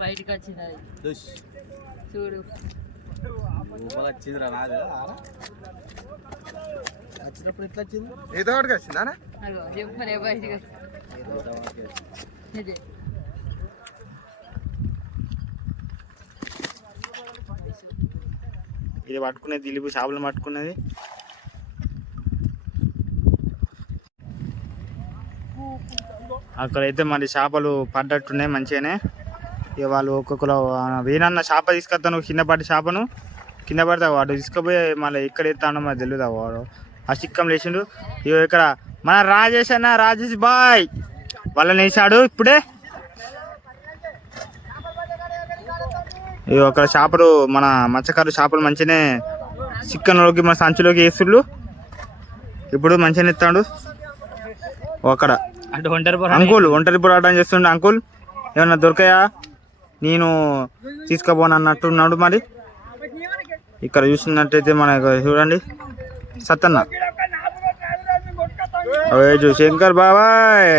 బయటకు వచ్చింది చూడు వచ్చిందిరా నాది వచ్చినప్పుడు ఎట్లా వచ్చింది ఏదో ఒకటికి వచ్చిందా చెప్పలే బయటకు ఇదే ఇది పట్టుకునేది దిలీపు చేపలు పట్టుకున్నది. అక్కడైతే మరి చేపలు పడ్డట్టున్నాయి మంచిగానే. ఇక వాళ్ళు ఒక్కొక్కరు వేనన్న చేప తీసుకొస్తాను కింద పడ్డ చేపను కింద పడితే వాడు తీసుకుపోయి మళ్ళీ ఇక్కడ ఎత్తాను మరి తెలియదు వాడు ఆ చిక్కం లేచిండు. ఇక ఇక్కడ మన రాజేష్ అన్న రాజేష్ బాయ్ వాళ్ళని వేసాడు ఇప్పుడే. ఇక ఒక చేపలు మన మత్స్యకారు చేపలు మంచిగానే చిక్కన్లోకి మన సంచిలోకి వేస్తుళ్ళు. ఇప్పుడు మంచిగానే ఎత్తాడు. అక్కడ అంటే ఒంటరి పోరాటం చేస్తుండే అంకుల్ ఏమన్నా దొరికాయా నేను తీసుకుపోను అన్నట్టున్నాడు. మరి ఇక్కడ చూసినట్టయితే మనకు చూడండి సత్తన్న శంకర్ బాబాయ్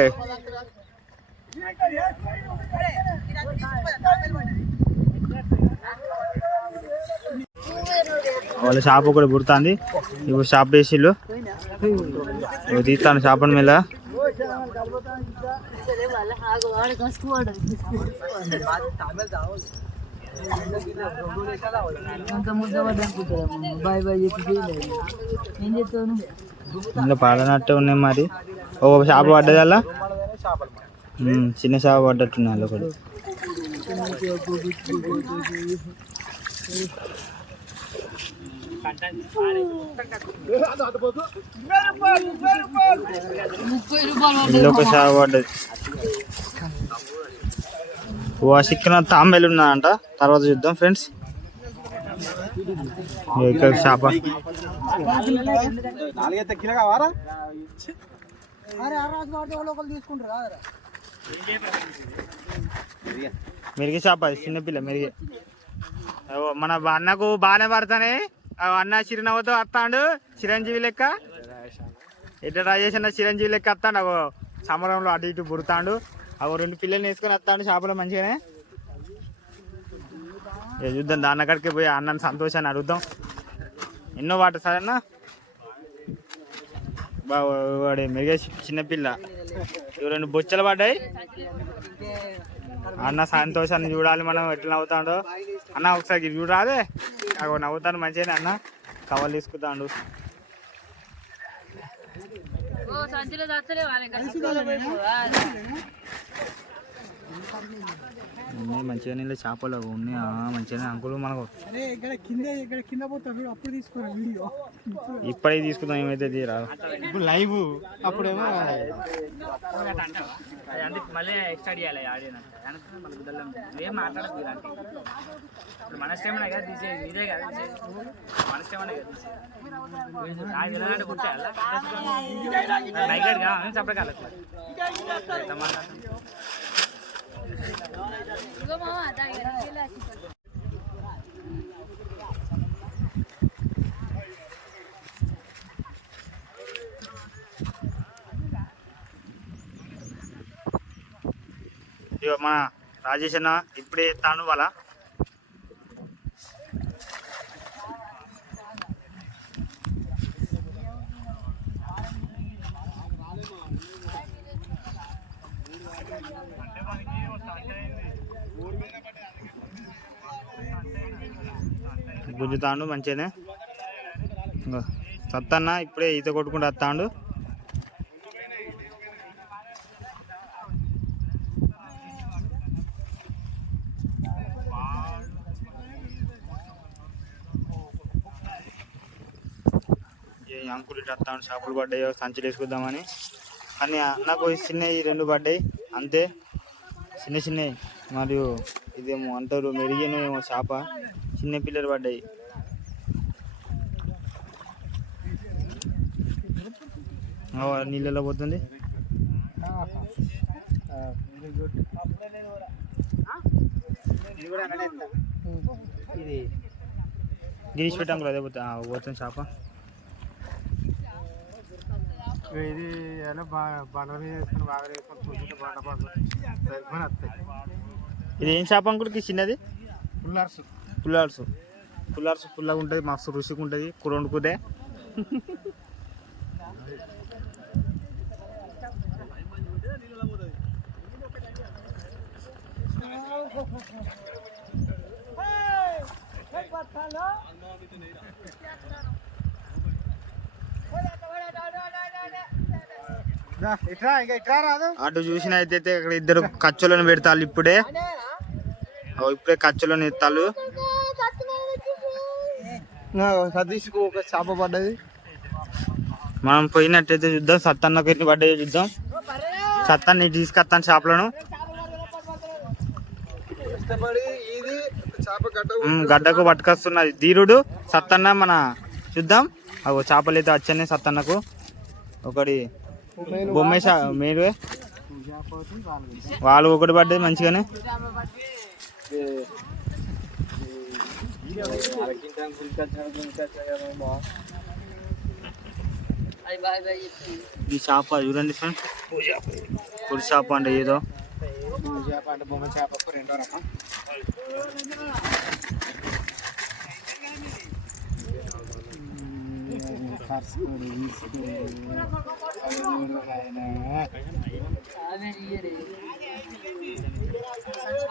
వాళ్ళ షాప్ కూడా పుడుతుంది. ఇప్పుడు షాప్ వేసిళ్ళు తీస్తాను చేపల మీద. ఇంకా పడనట్టే ఉన్నాయి. మరి ఒక చేప పడ్డది అలా చిన్న చేప పడ్డట్టున్నాయి అలా కూడా. ఇందులో ఒక చేప పడ్డది. ఓ చికెన్ తాంబేలు ఉన్నదంట. తర్వాత చూద్దాం ఫ్రెండ్స్. ఇక్కడ చేప అరే ఆ రాజు వాడితే ఒకళ్ళు తీసుకుంటారు కాదరా మెరిగి చేప చిన్నపిల్ల మెరిగి మన అన్నకు బాగానే పడతానే అన్న చిరునవ్వుతో వస్తాడు చిరంజీవి లెక్క ఎట్లా రాజేష్ అన్న చిరంజీవి లెక్క వస్తాడు అగో సమరంలో అటు ఇటు బుడతాడు అగో 2 పిల్లల్ని వేసుకొని వస్తాడు చేపలు మంచిగానే చూద్దాం దాన్న కాడికి పోయి అన్నని సంతోషాన్ని అడుగుదాం ఎన్నో వాటర్ సరేనా వాడే మెరిగే చిన్నపిల్ల 2 బొచ్చలు పడ్డాయి అన్న సంతోషాన్ని చూడాలి మనం ఎట్లా నవ్వుతాడో అన్న ఒకసారి చూడాలి అగో నవ్వుతాడు మంచిగానే అన్న కవర్లు తీసుకుంటాడు మంచిగా నీళ్ళు చేపలు ఉన్నాయి మంచిగా అంకులు మనకు ఇప్పుడే తీసుకుందాం ఏమైతే తీరాదు ఇప్పుడు లైవ్ అప్పుడేమో మళ్ళీ ఎక్స్ట్రా చేయాలి ఏం మాట్లాడదు ఇలాంటి ఇప్పుడు మన స్టేమనే కదా తీసేది ఇదే కదా మన స్టేమనే కదా తీసేది నాకు వెళ్ళాలంటే కూర్చోాలా చెప్పగల మన రాజేష్ అన్న ఇప్పుడే తాను వాళ్ళ గుంజుతాండు మంచిగానే సత్తన్న ఇప్పుడే ఈత కొట్టుకుంటూ వస్తాడు అంకులు ఇటు వస్తాడు చేపలు పడ్డాయో సంచులు వేసుకుందామని కానీ నాకు చిన్నవి 2 పడ్డాయి అంతే చిన్నవి మరియు ఇదేమో అంటారు మెరిగిన ఏమో చేప చిన్న పిల్లలు పడ్డాయి నీళ్ళలో పోతుంది గిరీష్ పెట్టాము అదే పోతుంది చేప ఇది బండ మీద వేసుకొని బాగా వేసుకొని కూర్చుంటే బండ ఇది ఏం చేప అంకులకి చిన్నది పుల్లార్సు పుల్లగా ఉంటుంది మస్తు రుచిగా ఉంటుంది కూర వండుకుంటే అటు చూసిన అయితే అక్కడ 2 కచ్చులను పెడతారు ఇప్పుడే కచ్చులను ఎత్తాలు సతీష్కు ఒక చేప పడ్డది మనం పోయినట్టయితే చూద్దాం సత్తన్నకు ఎన్ని పడ్డాయో చూద్దాం సత్తాన్ని తీసుకొస్తాను చేపలను గడ్డకు పట్టుకొస్తున్నది ధీరుడు సత్తన్న మన చూద్దాం అవి చేపలు అయితే వచ్చాయి సత్తన్నకు ఒకటి బొమ్మే మీరు వాళ్ళు ఒకటి పడ్డది మంచిగానే ఈ చేప చూడండి ఫ్రెండ్ పొడి చేప అంటే ఏదో బొమ్మ చేపకు 2వ రకం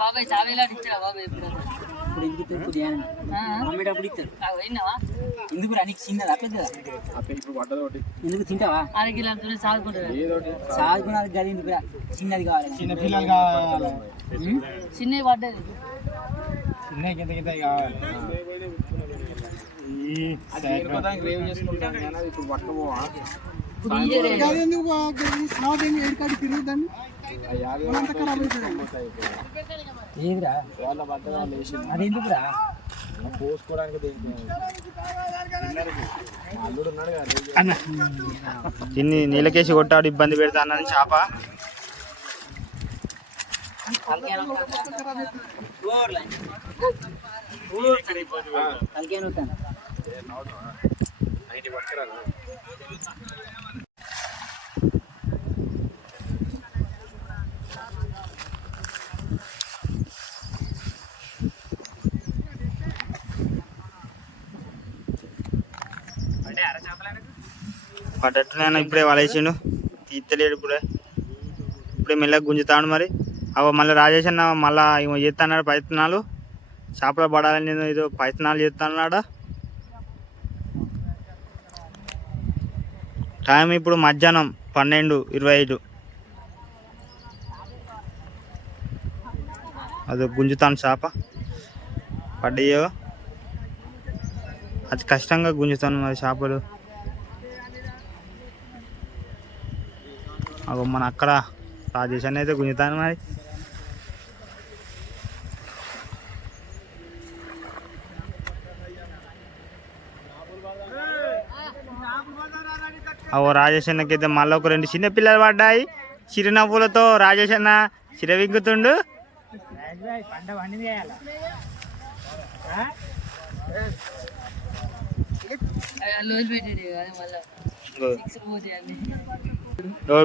బాబాయ్ చావేలా ఇచ్చారా బాబాయ్ ఇప్పుడు అమ్మేటప్పుడు ఇస్తారు విన్నావా ఎందుకు నీకు చిన్నదా పెద్దదా ఎందుకు తింటావా అరకి సాగుకుంటా గది ఎందుకు చిన్నది కావాలి చిన్న పిల్లలు కావాలి చిన్నవి పడ్డది చిన్న కావాలి ఏదిరా అది ఎందుకురా దీన్ని నీళ్ళకేసి కొట్టాడు, ఇబ్బంది పెడతా అన్నది చేప. పడ్డట్టునే ఇప్పుడే వలేసిండు, తీత్తలేడు ఇప్పుడే మెల్లగా గుంజుతాడు. మరి అవ మళ్ళీ రాజేష్ అన్న మళ్ళీ ఏమో చేస్తున్నాడు ప్రయత్నాలు, చేపలు పడాలని ఏదో ప్రయత్నాలు చేస్తున్నాడు. టైం ఇప్పుడు మధ్యాహ్నం 12:25. అది గుంజుతాను చేప, పడ్డాయో అది కష్టంగా గుంజుతాను మరి చేపలు. అగో మన అక్కడ రాజేష్ అని అయితే గుంజుతాను మరి. అవో రాజేష్ అన్నకైతే మళ్ళీ ఒక 2 చిన్న పిల్లలు పడ్డాయి. చిరునవ్వులతో రాజేష్ అన్న చిరవిగ్గుతుండు.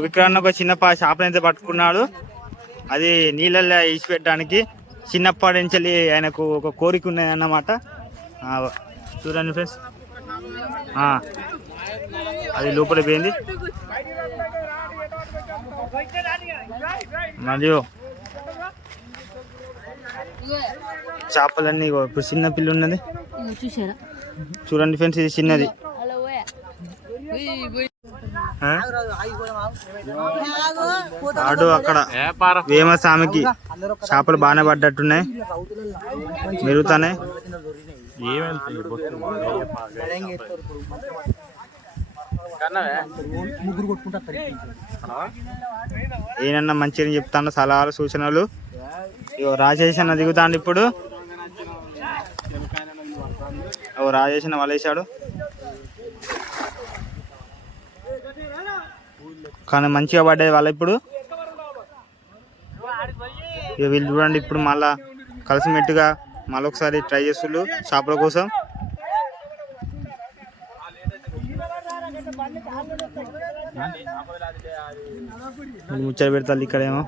విక్రమ్ ఒక చిన్న చేపను అయితే పట్టుకున్నాడు. అది నీళ్ళల్లో ఇసి పెట్టడానికి చిన్నప్పటి నుంచి ఆయనకు ఒక కోరిక ఉన్నది అన్నమాట. చూడండి ఫ్రెండ్స్, అది లోపల పోయింది. మరియు చేపలన్నీ ఇప్పుడు చిన్న పిల్ల ఉన్నది చూడండి ఫ్రెండ్స్, ఇది చిన్నది. ఆడు అక్కడ వేమస్వామికి చేపలు బాగానే పడ్డట్టున్నాయి, మెరుగుతానే. ఏనన్నా మంచిగా చెప్తాను సలహాలు సూచనలు. రాజేష్ అన్న దిగుతాండు ఇప్పుడు. రాజేష్ అన్న వలేసాడు కానీ మంచిగా పడ్డాయి వాళ్ళ. ఇప్పుడు వీళ్ళు చూడండి ఇప్పుడు మళ్ళా కలిసిమెట్టుగా మళ్ళీ ఒకసారి ట్రై చేస్తున్నారు చేపల కోసం. ముచ్చట పెడతారు ఇక్కడేమో.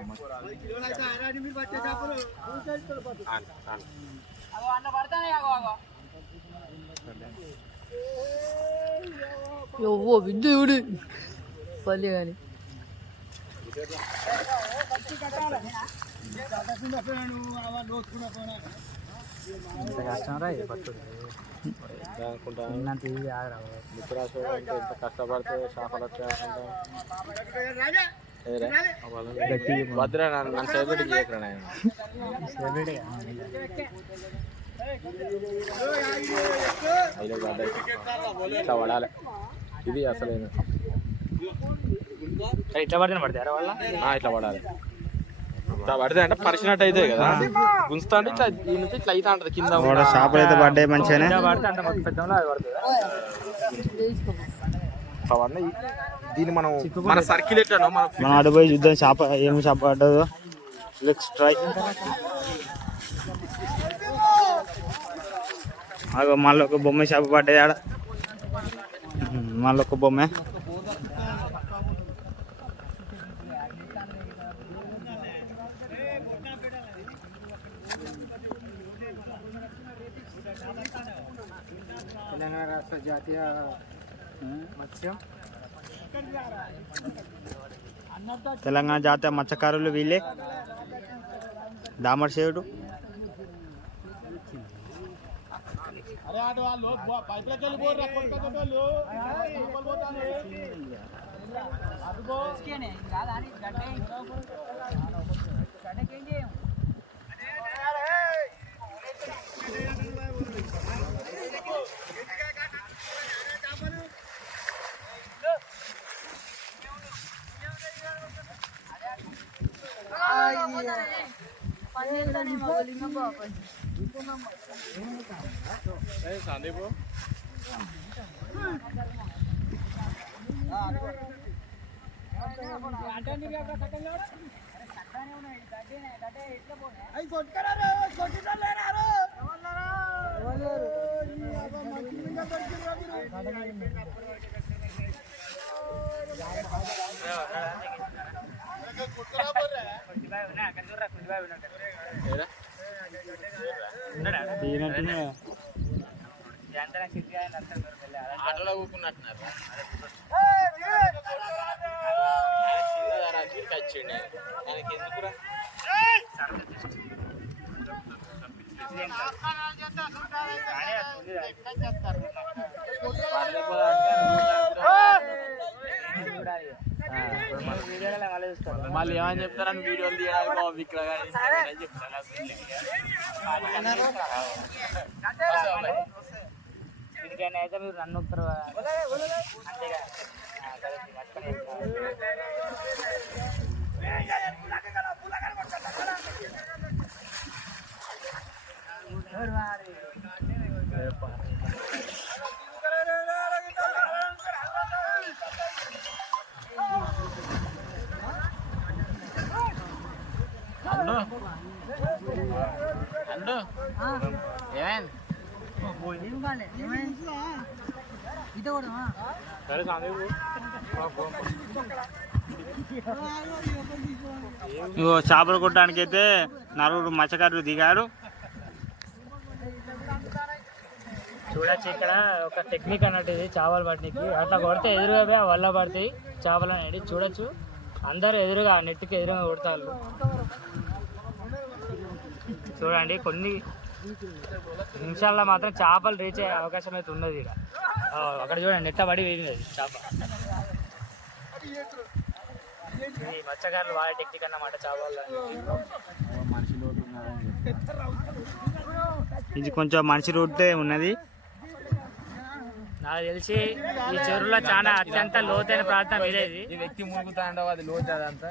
విద్యుడు పల్లె కానీ కష్టపడితే చేపలు భద్ర నన్ను సెలబ్రిటీ చేయకుండా ఇట్లా పడాలి. ఇది అసలు ఇట్లా పడితే పడతారా వాళ్ళ? ఇట్లా పడాలి. ఇట్లా పడితే అంటే పరిచినట్టు అయితే కదా, గుంజుతా అంటే ఇట్లా ఈ నుంచి ఇట్లా అయితే అంటది కింద. చేపలు అయితే పడ్డాయి మంచిగానే. దీన్ని మనం మన సర్కిల్ ఎట్లా మనం అడిపోయి చూద్దాం చేప ఏమి చేప పడ్డదో. Let's try. అగో మళ్ళీ ఒక బొమ్మ చేప పడ్డది ఆడ, మళ్ళీ ఒక బొమ్మ. తెలంగాణ రాష్ట్ర జాతీయ మత్స్యం తెలంగాణ జాతీయ మత్స్యకారులు వీళ్ళే. దామర్ సేవుడు సందీపు ఆటోలో కూకున్నట్టున్నారు వచ్చిండే ఆయనకి ఎందుకురా మళ్ళీ ఏమని చెప్తారని వీడియోలు తీయడానికి బాబు ఇక్కడ దీనికైనా అయితే మీరు నన్ను ఒప్పుతారు అంతేగా అండు ఏమైంది సరే ఇగో చేపలు కొట్టడానికి అయితే నలుగురు మత్స్యకారులు దిగారు. చూడొచ్చు ఇక్కడ ఒక టెక్నిక్ అన్నట్టు ఇది చేపలు పట్టడానికి. అట్లా కొడితే ఎదురుగా వల్ల పడతాయి చేపలు అనేది. చూడొచ్చు అందరు ఎదురుగా నెట్కి ఎదురుగా కొడతారు. చూడండి కొన్ని నిమిషాల్లో మాత్రం చేపలు రీచ్ అయ్యే అవకాశం అయితే ఉన్నది. ఇక్కడ అక్కడ చూడండి నెట్ట పడి వేయింది చేప. ఈ మత్స్యకారులు వాడే టెక్నిక్ అన్నమాట చేపలు. ఇది కొంచెం మనిషి రోడ్డే ఉన్నది. నాకు తెలిసి ఈ చెరువులో చాలా అత్యంత లోతైన ప్రాంతం ఇదేది. ఈ వ్యక్తి మునుగుతాండో అది లోతు అదంతా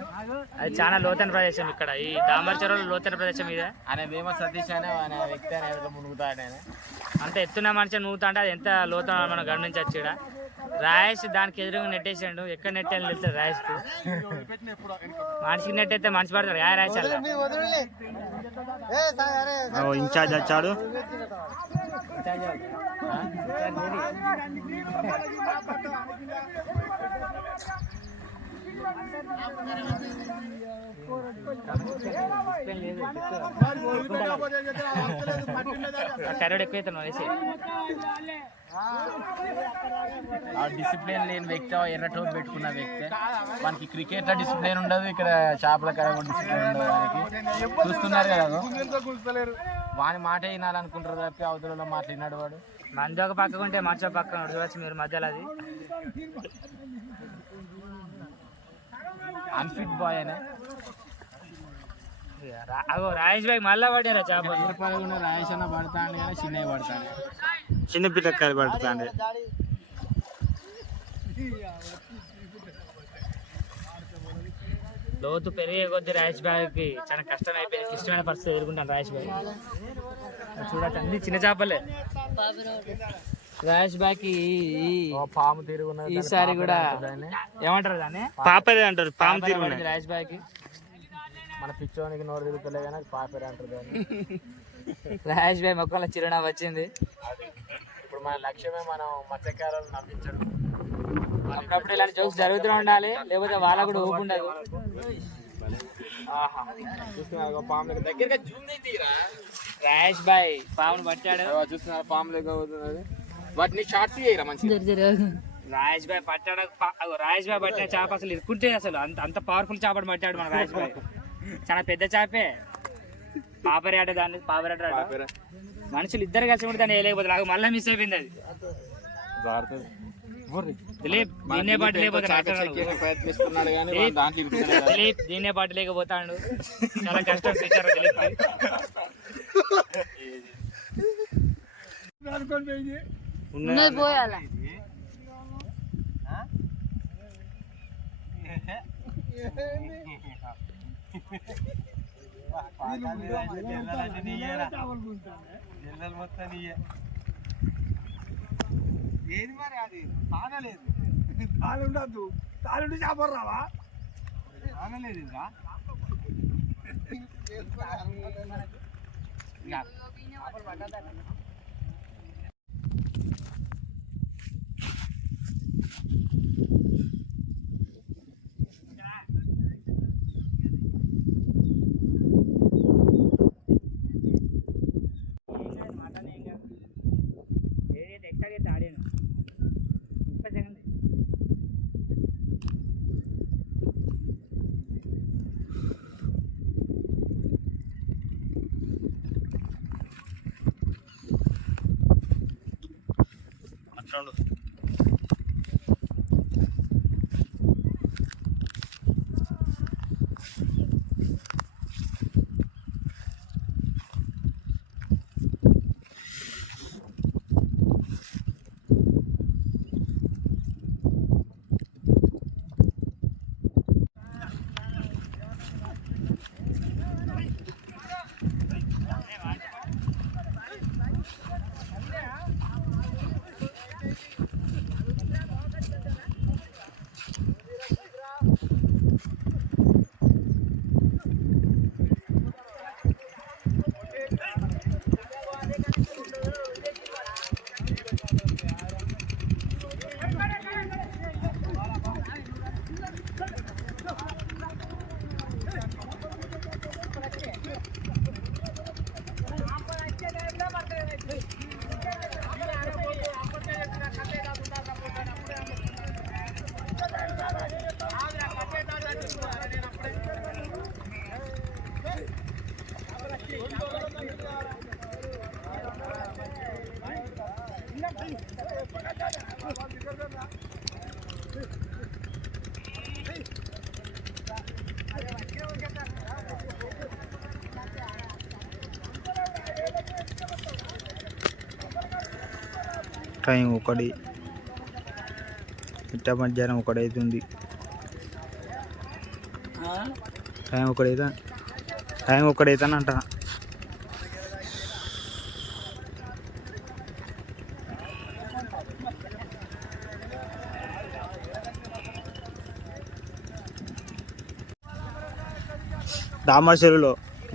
అది చాలా లోతైన ప్రదేశం. ఇక్కడ ఈ దామర్ చెరువులో లోతైన ప్రదేశం ఇదే. ఆయన వేమ సతీష్ అనే ఆయన వ్యక్తి ఆయన మునుగుతాడు. ఆయన అంత ఎత్తున మనిషి నూతా అంటే అది ఎంత లోతున మనం గమనించవచ్చు. ఇక్కడ రాయేష్ దానికి ఎదురుగా నెట్టేసాడు. ఎక్కడ నెట్టాలని తెలుస్తుంది రాయేష్కి. మనిషికి నెట్ అయితే మనిషి పడతాడు. రాయేష్ ఇన్ఛార్జ్ వచ్చాడు. కరోడ్ ఎక్కువ వేసి ఆ డిసిప్లిన్ లేని వ్యక్తి, ఎర్ర టోప్ పెట్టుకున్న వ్యక్తి. మనకి క్రికెట్ లో డిసిప్లిన్ ఉండదు, ఇక్కడ చేపల కడ డిసిప్లిన్ ఉండదు. వానికి చూస్తున్నారు కదా, వాని మాట వినాలనుకుంటారు తప్పి అవతలలో మాట్లాడినాడు వాడు. మంది ఒక పక్కకు ఉంటే మంచి ఒక పక్కన చూడవచ్చు మీరు మధ్యలో. అది అన్ఫిట్ బాయ్ అనే రాయేష్ బాయ్ మళ్ళా పడారా చేపలు. రాయేష్ అన్న పడతాను కానీ చిన్నవి పడతాను. చిన్న పిల్లకాయలు పడుతుంది. లోతు పెరిగే కొద్ది రాయేష్ బాయ్కి చాలా కష్టం అయిపోయింది. ఇష్టమైన పరిస్థితి ఎదుర్కొంటాను రాయేష్ బాయ్. చూడచ్చు అన్ని చిన్న చేపలే. రాయేష్ బాయ్కి పాము తిరుగున్నది ఈసారి కూడా ఏమంటారు దాన్ని? పాపరే అంటారు. పాము తిరుగున్నది రాయేష్ బాయ్కి. మన పిచ్చోనికి నోరు తిరుగుతలే కానీ పాపరే అంటారు దాన్ని. రాయేష్ బాయ్ మొక్కల చిరునవ్వు వచ్చింది. ఇప్పుడు మన లక్ష్యమే మనం మత్స్యకారులు నవ్వించడం. అప్పుడప్పుడు ఇలాంటి జోక్స్ జరుగుతూ ఉండాలి, లేకపోతే వాళ్ళకు కూడా ఊపు ఉండదు. చూస్తున్నారు పాము దగ్గరగా జూమ్ తీరా. రాయేష్ బాయ్ పామును పట్టాడు. చూస్తున్నారు పాము దగ్గర అవుతున్నది. వాటిని షార్ట్స్ చేయరా మంచిగా. రాయేష్ బాయ్ పట్టాడు. రాయేష్ బాయ్ పట్టిన చేప అసలు ఇరుక్కుంటే అసలు అంత పవర్ఫుల్ చేపను పట్టాడు మన రాయేష్ బాయ్. చాలా పెద్ద చేపే. పాపరే ఆట దాన్ని పాపరేట మనుషులు ఇద్దరు కలిసి ఉంటే దాన్ని వేయలేకపోతే నాకు మళ్ళీ మిస్ అయిపోయింది అది. దిలీప్ దీన్నే పాటు లేకపోతాడు. దిలీప్ దీన్నే పాటు లేకపోతాడు. చాలా కష్టం ఫ్యూచర్ దిలీప్. పోయాలా ఏది మరి అది ఆనలేదు, తాను ఉండద్దు, తానుండి చేపలు రావా ఆనలేదు ఇంకా అట్లా టైం 1 ఇట్ట మధ్యాహ్నం 1 అవుతుంది. టైం 1 అవుతుంది అంట. దామర్ చెరువులో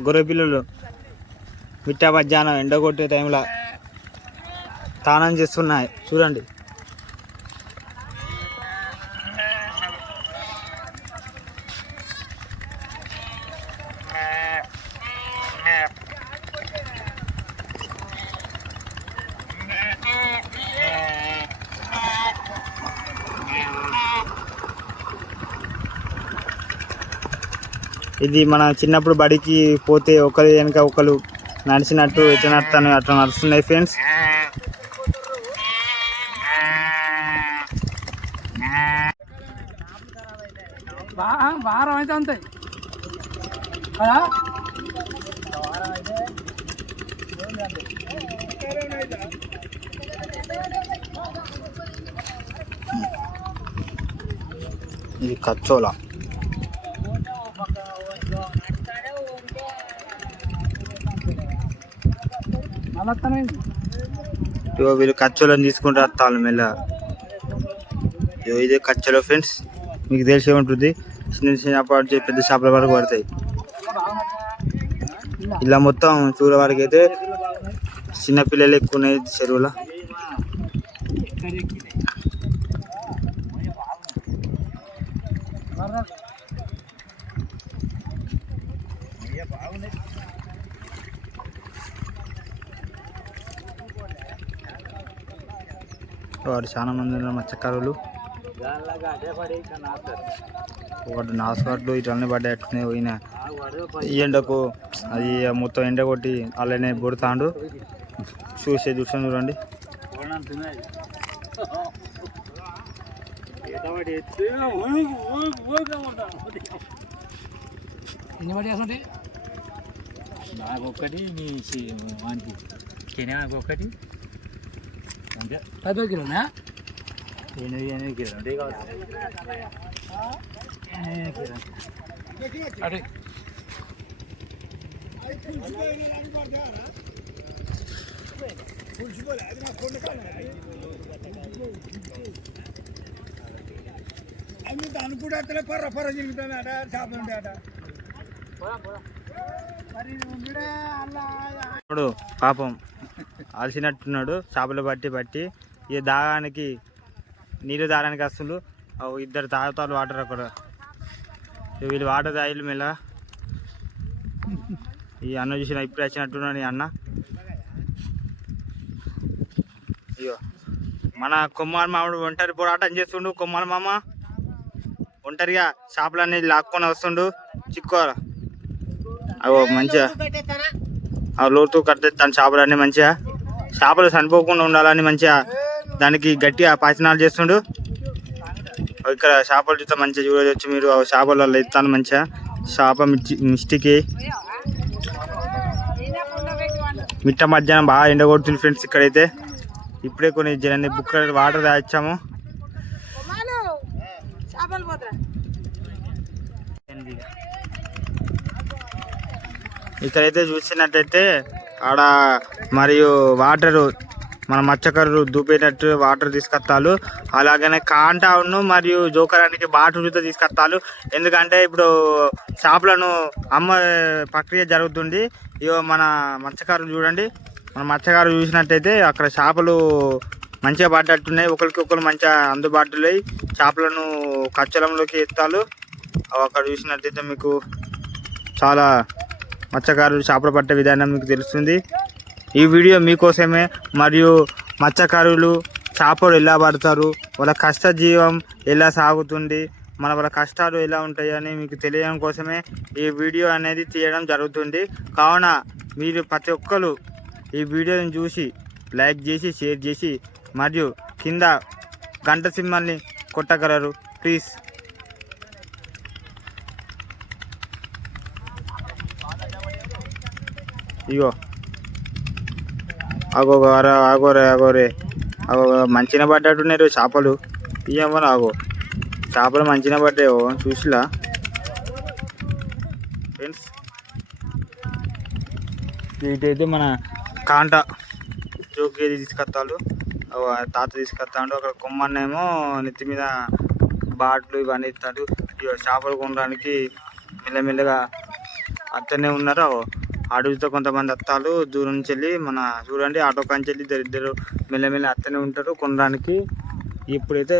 గొర్రె పిల్లలు మిట్ట మధ్యాహ్నం ఎండ కొట్టే టైంలో స్నానం చేస్తున్నాయి చూడండి. ఇది మన చిన్నప్పుడు బడికి పోతే ఒకరి వెనక ఒకరు నడిచినట్టు ఎట్లా నడుస్తాను అట్లా నడుస్తున్నాయి ఫ్రెండ్స్. వారం అయితే అంతే కదా. ఇది కచ్చోలా. ఇగో వీళ్ళు కచ్చోలను తీసుకుంటూ వస్తాను మెల్ల. ఇదే కచ్చలో ఫ్రెండ్స్, మీకు తెలిసే ఉంటుంది. చిన్న చిన్న చేపలు పెద్ద చేపల వరకు పడతాయి. ఇలా మొత్తం చూడ వరకు అయితే చిన్నపిల్లలు ఎక్కువ ఉన్నాయి చెరువులో. వాడు చాలా మంది ఉన్నారు మత్స్యకారులు. వాడు నాసుగాట్లు ఇట్లనే పడ్డాయి పోయినా ఈ ఎండకు. అది మొత్తం ఎండ కొట్టి అలానే బొడతాండు. చూసే దృశ్యం చూడండి. ఎన్ని పడి చేస్తుంటే నాకు ఒక్కటి మీ వానికి కెనాకు ఒకటి అంతే. 10 కిలోనా? 8 కిలో అంటే కావచ్చు. అదే అనుకుంటే పర్ర తిరుగుతాను అట చేపలు ఉంటాయి అట. ఇప్పుడు పాపం అలసినట్టున్నాడు చేపలు పట్టి ఈ దాగానికి నీరు దాగానికి వస్తున్నారు. ఇద్దరు తాగుతారు వాటర్ అక్కడ. వీళ్ళు వాటర్ తాగిలు మెల్ల. ఈ అన్న చూసిన ఇప్పుడు వచ్చినట్టున్నాడు ఈ అన్న. అయ్యో మన కొమ్మాల మామిడి ఒంటరి పోరాటం చేస్తుండు. కొమ్మాల మామ ఒంటరిగా చేపలన్నీ లాక్కొని వస్తుండు. చిక్కోర అవి మంచిగా లోతు కట్టేస్తాను చేపలన్నీ మంచిగా. చేపలు చనిపోకుండా ఉండాలని మంచిగా దానికి గట్టిగా పాచనాలు చేస్తుండు. ఇక్కడ చేపలు చూస్తే మంచిగా చూడవచ్చు మీరు. చేపలలో ఇస్తాను మంచిగా చేప మిస్టికి మిట్ట మధ్యాహ్నం బాగా ఎండగొడుతుంది ఫ్రెండ్స్. ఇక్కడైతే ఇప్పుడే కొన్ని జనాన్ని బుక్ వాటర్ తాగించాము. ఇక్కడైతే చూసినట్టయితే ఆడ మరియు వాటరు మన మత్స్యకారులు దూపేటట్టు వాటర్ తీసుకొస్తాలు. అలాగనే కాంటాను మరియు జోకరానికి బాటిల్తో తీసుకొస్తాలు. ఎందుకంటే ఇప్పుడు చేపలను అమ్మ ప్రక్రియ జరుగుతుంది. ఇగో మన మత్స్యకారులు చూడండి. మన మత్స్యకారులు చూసినట్టయితే అక్కడ చేపలు మంచిగా పడ్డట్టున్నాయి. ఒకరికొకరు మంచిగా అందుబాటులో చేపలను కచ్చలంలోకి ఎత్తాలు. అక్కడ చూసినట్టయితే మీకు చాలా మత్స్యకారులు చేపలు పట్టే విధానం మీకు తెలుస్తుంది. ఈ వీడియో మీకోసమే. మరియు మత్స్యకారులు చేపలు ఎలా పడతారు, వాళ్ళ కష్టజీవం ఎలా సాగుతుంది, వాళ్ళ కష్టాలు ఎలా ఉంటాయని మీకు తెలియడం కోసమే ఈ వీడియో అనేది తీయడం జరుగుతుంది. కావున మీరు ప్రతి ఒక్కరు ఈ వీడియోని చూసి లైక్ చేసి షేర్ చేసి మరియు కింద గంట సింబల్ని కొట్టగలరు ప్లీజ్. ఇగో ఆగోరే మంచిగా పడ్డట్టున్నారు చేపలు. ఇవ్వమని ఆగో చేపలు మంచిగా పడ్డాయో చూసిలా ఫ్రెండ్స్. ఇటైతే మన కాంట జోకేది తీసుకొస్తాడు తాత తీసుకొస్తాడు. అక్కడ కొమ్మన్నేమో నెత్తి మీద బాట్లు ఇవన్నీ ఇస్తాడు. చేపలు కొనడానికి మెల్లమెల్లగా అత్తనే ఉన్నారు. అడవితో కొంతమంది అత్తాలు దూరం నుంచి వెళ్ళి మన చూడండి ఆటో కాంచి వెళ్ళి ఇద్దరు మెల్లమెల్ల అత్తనే ఉంటారు కొనడానికి. ఇప్పుడైతే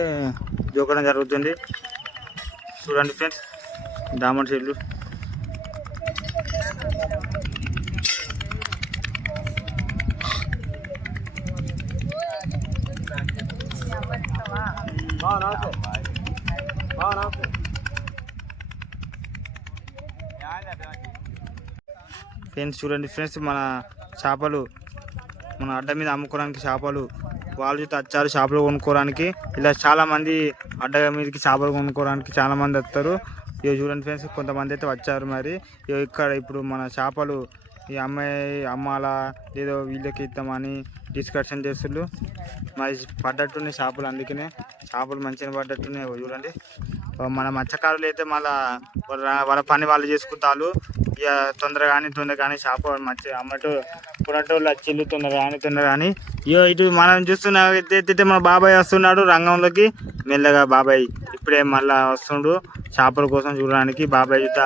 జోకడం జరుగుతుంది చూడండి ఫ్రెండ్స్. దామన్ చెట్లు ఫ్రెండ్స్ చూడండి ఫ్రెండ్స్. మన చేపలు మన అడ్డ మీద అమ్ముకోవడానికి చేపలు వాళ్ళు చూస్తే వచ్చారు చేపలు కొనుక్కోవడానికి. ఇలా చాలామంది అడ్డ మీదకి చేపలు కొనుక్కోవడానికి చాలామంది వస్తారు. ఇక చూడండి ఫ్రెండ్స్ కొంతమంది అయితే వచ్చారు. మరి ఇక్కడ ఇప్పుడు మన చేపలు ఈ అమ్మాయి అమ్మాలా లేదో వీళ్ళకి ఇద్దామని డిస్కషన్ చేస్తున్నారు. మరి పడ్డట్టున్నాయి చేపలు. అందుకనే చేపలు మంచిగా పడ్డట్టున్నాయి చూడండి. మన మత్స్యకారులు అయితే మళ్ళీ వాళ్ళ పని వాళ్ళు చేసుకుంటారు. ఇక తొందరగానే చేప మంచి అమ్మటో కొనటోళ్ళు వచ్చిళ్ళు తొందరగానే. ఇటు మనం చూస్తున్న అయితే మన బాబాయ్ వస్తున్నాడు రంగంలోకి మెల్లగా. బాబాయ్ ఇప్పుడే మళ్ళీ వస్తుండు చేపల కోసం చూడడానికి. బాబాయ్ చూత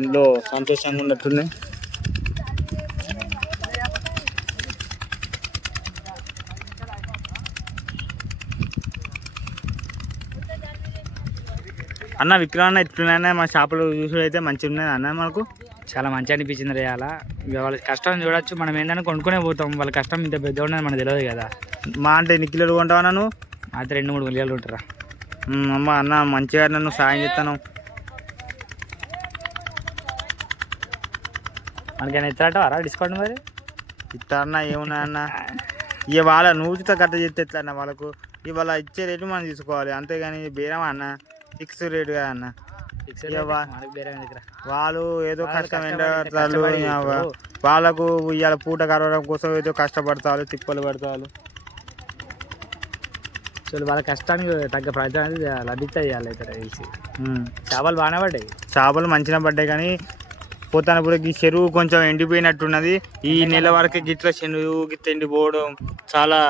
ఎంతో సంతోషంగా ఉన్నట్టుంది. అన్న విక్రమ్ ఎట్లున్నాయన్నా మా చేపలు చూసుడు అయితే మంచిగా ఉన్నాయి అన్న. మనకు చాలా మంచిగా అనిపించింది రే. అలా ఇక వాళ్ళ కష్టం చూడొచ్చు. మనం ఏంటంటే కొనుక్కునే పోతాం. వాళ్ళ కష్టం ఇంత పెద్ద ఉన్నది మనకు తెలియదు కదా. మా అంటే ఎన్ని కిలోలు కొంటావా నువ్వు? అయితే 2-3 కిలోలు ఉంటారా. అమ్మ అన్న మంచిగా నన్ను సాయం చేస్తాను. మనకైనా ఇస్తారట డిస్కౌంట్ మరి ఇస్తారన్నా ఏమున్నాయన్న. ఇక వాళ్ళ నూచుతో గట్ట చేస్తే ఎట్లా అన్న. వాళ్ళకు ఇవాళ ఇచ్చే రేటు మనం తీసుకోవాలి అంతేగాని బేరం అన్న ఫిక్స్ రేటు కదా అన్న. వాళ్ళు ఏదో కష్టం ఎండతారు. వాళ్ళకు ఇవాళ పూట కరవడం కోసం ఏదో కష్టపడతారు తిప్పలు పడతారు. సో వాళ్ళ కష్టానికి తగ్గ ఫలితం అనేది లభిస్తాయి. తెలిసి చేపలు బాగానే పడ్డాయి. చేపలు మంచిగా పడ్డాయి కానీ పోతానప్పుడు ఈ చెరువు కొంచెం ఎండిపోయినట్టున్నది. ఈ నెల వరకు గిట్ల చెరువు గిట్ల ఎండిపోవడం చాలా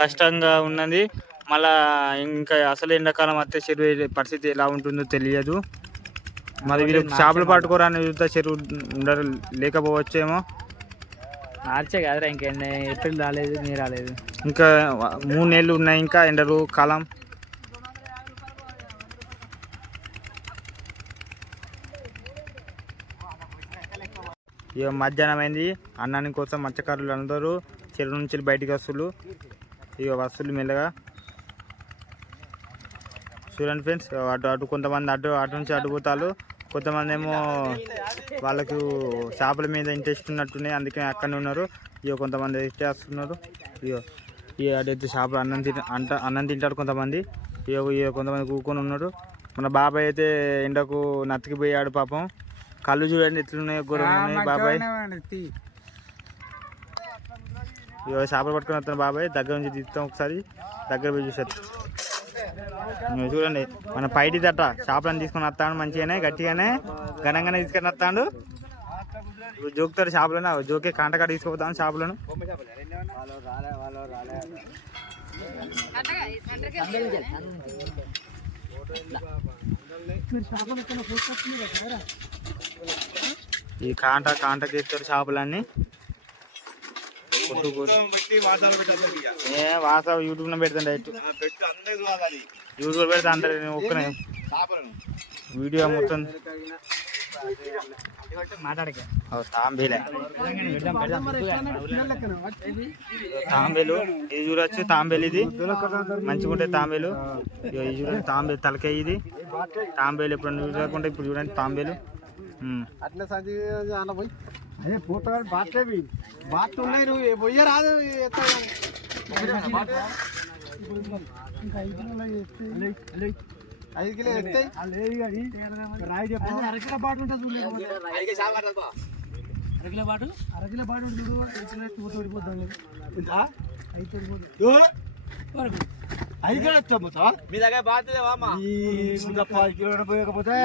కష్టంగా ఉన్నది. మళ్ళా ఇంకా అసలు ఎండాకాలం వస్తే చెరువు పరిస్థితి ఎలా ఉంటుందో తెలియదు. మరి వీళ్ళు చేపలు పట్టుకోరాని చెరువు లేకపోవచ్చేమో. మార్చే కాదురా, ఇంకా ఏప్రిల్ రాలేదు, మే రాలేదు, ఇంకా 3 నెలలు ఉన్నాయి ఇంకా ఎండలు కాలం. ఇక మధ్యాహ్నం అయింది. అన్నాని కోసం మత్స్యకారులు అందరూ చెరువు నుంచి బయటికి వస్తులు. ఇక వస్తువులు మెల్లగా చూడండి ఫ్రెండ్స్. అటు కొంతమంది అటు నుంచి అటు పోతారు, కొంతమంది ఏమో వాళ్ళకు చేపల మీద ఇంట్రెస్ట్ ఉన్నట్టున్నాయి, అందుకే అక్కడనే ఉన్నారు. ఇక కొంతమంది అయితే వస్తున్నారు. ఇక అటైతే చేపలు అన్నం తింటారు కొంతమంది. ఇక కొంతమంది కూకొని ఉన్నారు. మన బాబాయ్ అయితే ఎండకు నతికిపోయాడు పాపం. కళ్ళు చూడండి ఎట్లున్నాయి, ఘోరంగా ఉన్నాయి బాబాయ్. ఇక చేపలు పట్టుకొని వస్తాను బాబాయ్. దగ్గర నుంచి తీస్తాం, ఒకసారి దగ్గర పోయి చూసేస్తాం. చూడండి మన పైటి తట్ట చేపలను తీసుకొని వస్తాడు, మంచిగానే గట్టిగానే ఘనంగానే తీసుకొని వస్తాడు. జోకుతాడు చేపలను, జోకే కాంటకాడ తీసుకుపోతాను చేపలను. ఈ కాంటకి ఎత్తారు చేపలన్నీ. వాట్సాప్ యూట్యూబ్ లో పెడతాను, డైరెక్ట్ యూట్యూబ్ పెడతా అందరు ఒక్కనే వీడియో మొత్తం. తాంబేలు ఇది చూడొచ్చు. తాంబేలు ఇది మంచిగా ఉంటాయి తాంబేలు. ఇది చూడండి తాంబేలు తలకాయ. ఇది తాంబేలు ఎప్పుడు చూడకుండా ఇప్పుడు చూడండి తాంబేలు. అదే పోతా బాట్లేవి బాట్లు ఉన్నాయి, నువ్వు పోయే రాదు. ఇంకా 5 కిలో ఎత్తాయి రాయి చెప్పు. అరకిలో బాటు ఉంటుంది చూడలేదు, అరకిలో బాటు ఉంటుంది చూడు. తోడిపోతాం 5 కిలో ఎత్తాం మీ దగ్గర బాధ్యత పోయకపోతే.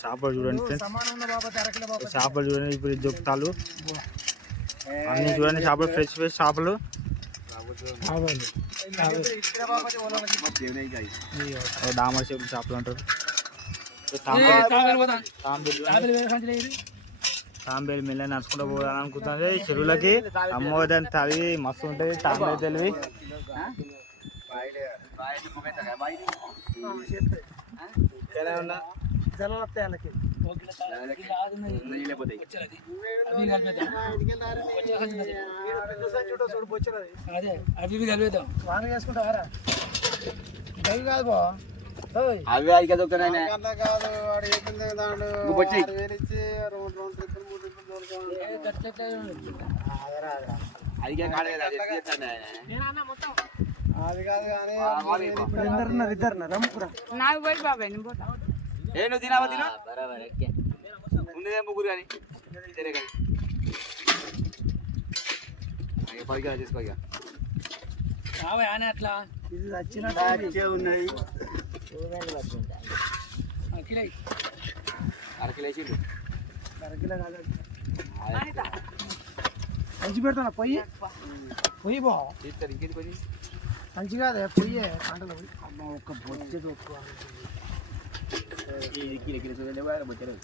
చేపలు చూడండి ఫ్రెండ్స్, చేపలు చూడండి ఇప్పుడు జొక్తాలు అన్ని చూడండి. చేపలు ఫ్రెష్ చేపలు. డామర్ చేపలు చేపలు అంటారు. తాంబేలు మెల్ల నడుచుకుంటూ పోవాలని అనుకుంటుంది చెరువులకి. అమ్మోదని తల్లి మస్తు ఉంటుంది తాంబేలు తెలివి. అవి అది కదా ఏ నువ్వు తినావా తిన ముందే ముగ్గురు కానీ ఇద్దరే కానీ 10 కిలో తీసుకో. అట్లా ఇది వచ్చినట్టు ఉన్నాయి. అరకిలో వేసిండు. మంచి పెడతాను పొయ్యి బా తీస్తారు ఇంకేది కొంచెం మంచి కాదే పొయ్యే కాంటలో పోయి. అమ్మ ఒక్క బొచ్చ దొక్కు బొచ్చరు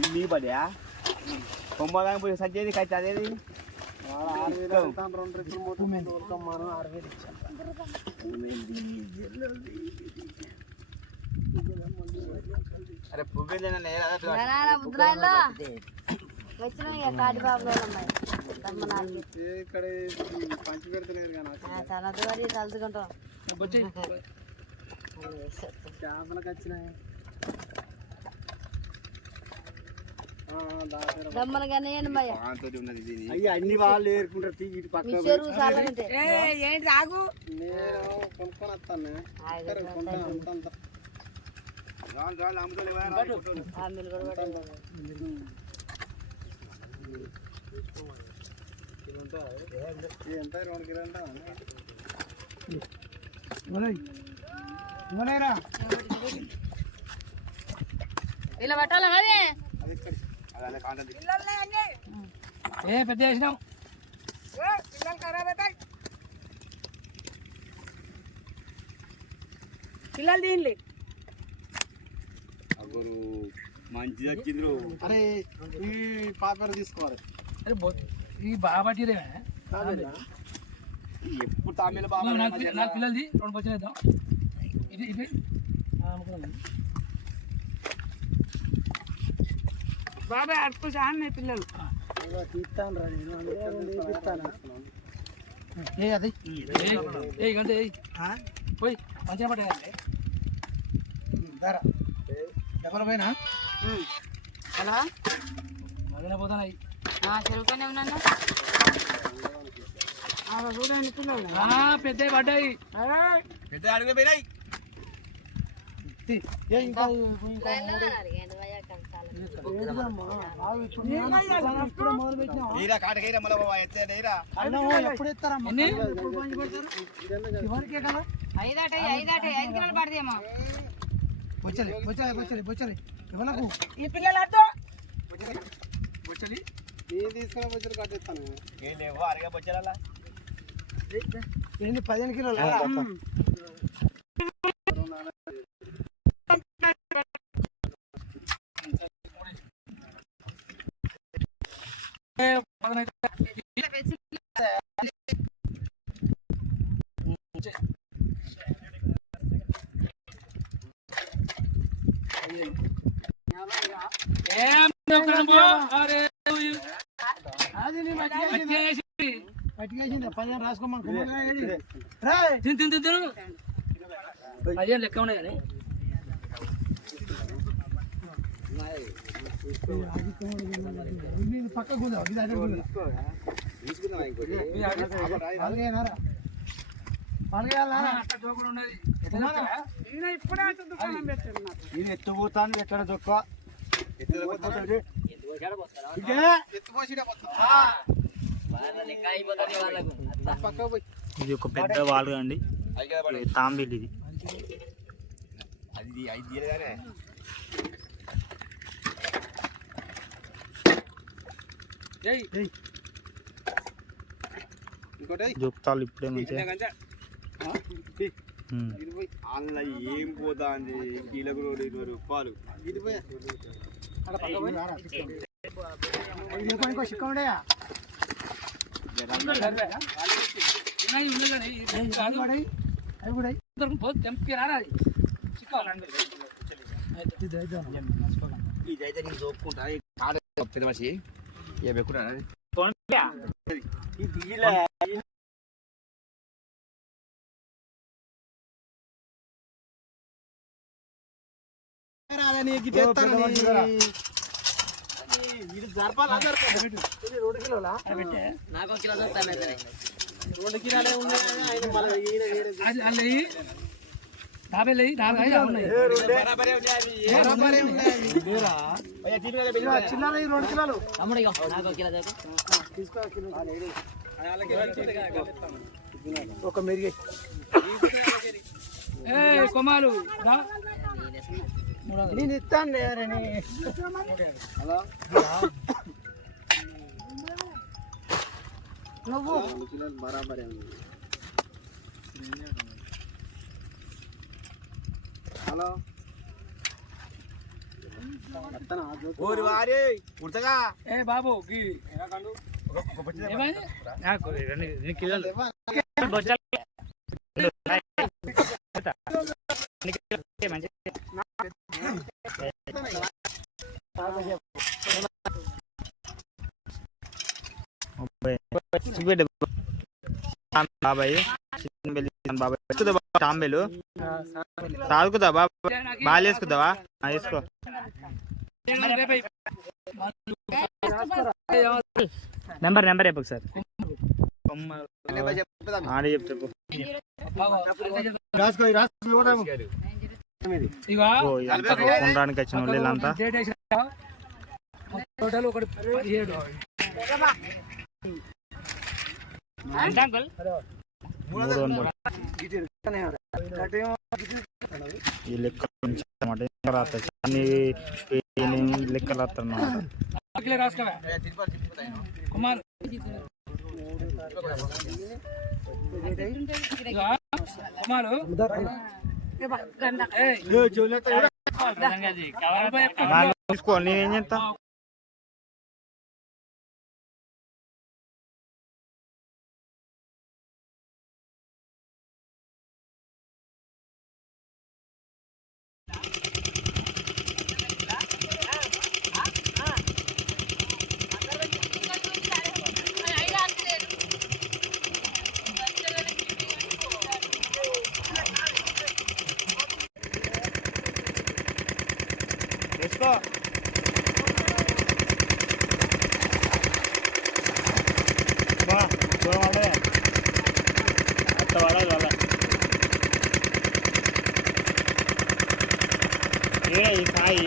ఇల్లు పడా కొమ్మగా పోయి సజ్జేది కచ్చి అదేది 2 ట్రిప్పులు మనం 6,000 ఇచ్చాం. అరే పువ్వు ఇక్కడ పంచి పెడతలేదు తలుచుకుంటాం చేపలకు వచ్చినాయి. అయ్యి అన్ని వాళ్ళు ఏరుకుంటారు. ఇటు పక్క నేను కొనుక్కొని వస్తాను. ఎంత 2 కిలో అంటారా? ఇలా పట్టాలా కదే ఏ పెద్ద చేసినాం పిల్లలు దీనిలే మంచి వచ్చిండ్రు. అరే ఈ పేపర్ తీసుకోవాలి. అరే ఈ బాగా పట్టిరే ఎప్పుడు తామిల బాబా నాకు పిల్లలది 2 బొచ్చలు ఇద్దాం ఇది ఇది బాబాయ్ అడుపు చాలు పిల్లలు ఏ అది ఏ గంటే పోయి మంచిగా పట్టాలి ధర డబ్బల పైన హలో మదన పోతాయి చెరువుగానే ఉన్నాను చూడండి పిల్లలు పెద్ద పడ్డాయి పెద్ద అడుగు పోయినాయి. ఈరా కాటకైరా మళ్ళీ బాబా ఎత్తేరా ఎప్పుడు ఎత్తారమ్మా చివరికే కదా 5 కిలోలు పడదేమో బొచ్చలి బొచ్చలి బొచ్చలి బొచ్చలి ఎవరకు ఈ పిల్లలు అద్దు బొచ్చలి నేను తీసుకున్న బొచ్చలు కట్టేస్తాను. ఏం లేవు అరగా బొచ్చలా ఏంది 15 కిలోలు పట్టుకేసింది 15 రాసుకోమని 15 లెక్క ఉన్నాయి కానీ పక్కకు ఇది ఎత్తుపోతాను ఎక్కడ చొక్క ఇది ఒక పెద్ద వాల్ అండి, తాంబేలు ఇది. అది 5 తీయలేగానే జొక్తాలు ఇప్పుడే మంచిగా. అందులో ఏం పోతా అంది కిలోకు 20 రూపాయలు. ఇదైతే నేను చూపుకుంటా మనిషి ఏ బెక్కురా ఒక మెరుగు కొమాలు నేను ఇస్తాను నువ్వు బరాబరే హలో ఊరి వారి ఉడతగా ఏ బాబు బాబాయ్ బాబాయ్ తాంబేలు తాగుదా బాబా, బాగా వేసుకుందావా? వేసుకో. నెంబర్ చెప్పు సార్. ఆడే చెప్తా కొనడానికి వచ్చిన వాళ్ళు వీళ్ళంతా. ఈ లెక్క లెక్కలు వస్తున్నా కుమార్ కుమారు తీసుకో నేనేం చేస్తా తీసుకో ఈ సాయి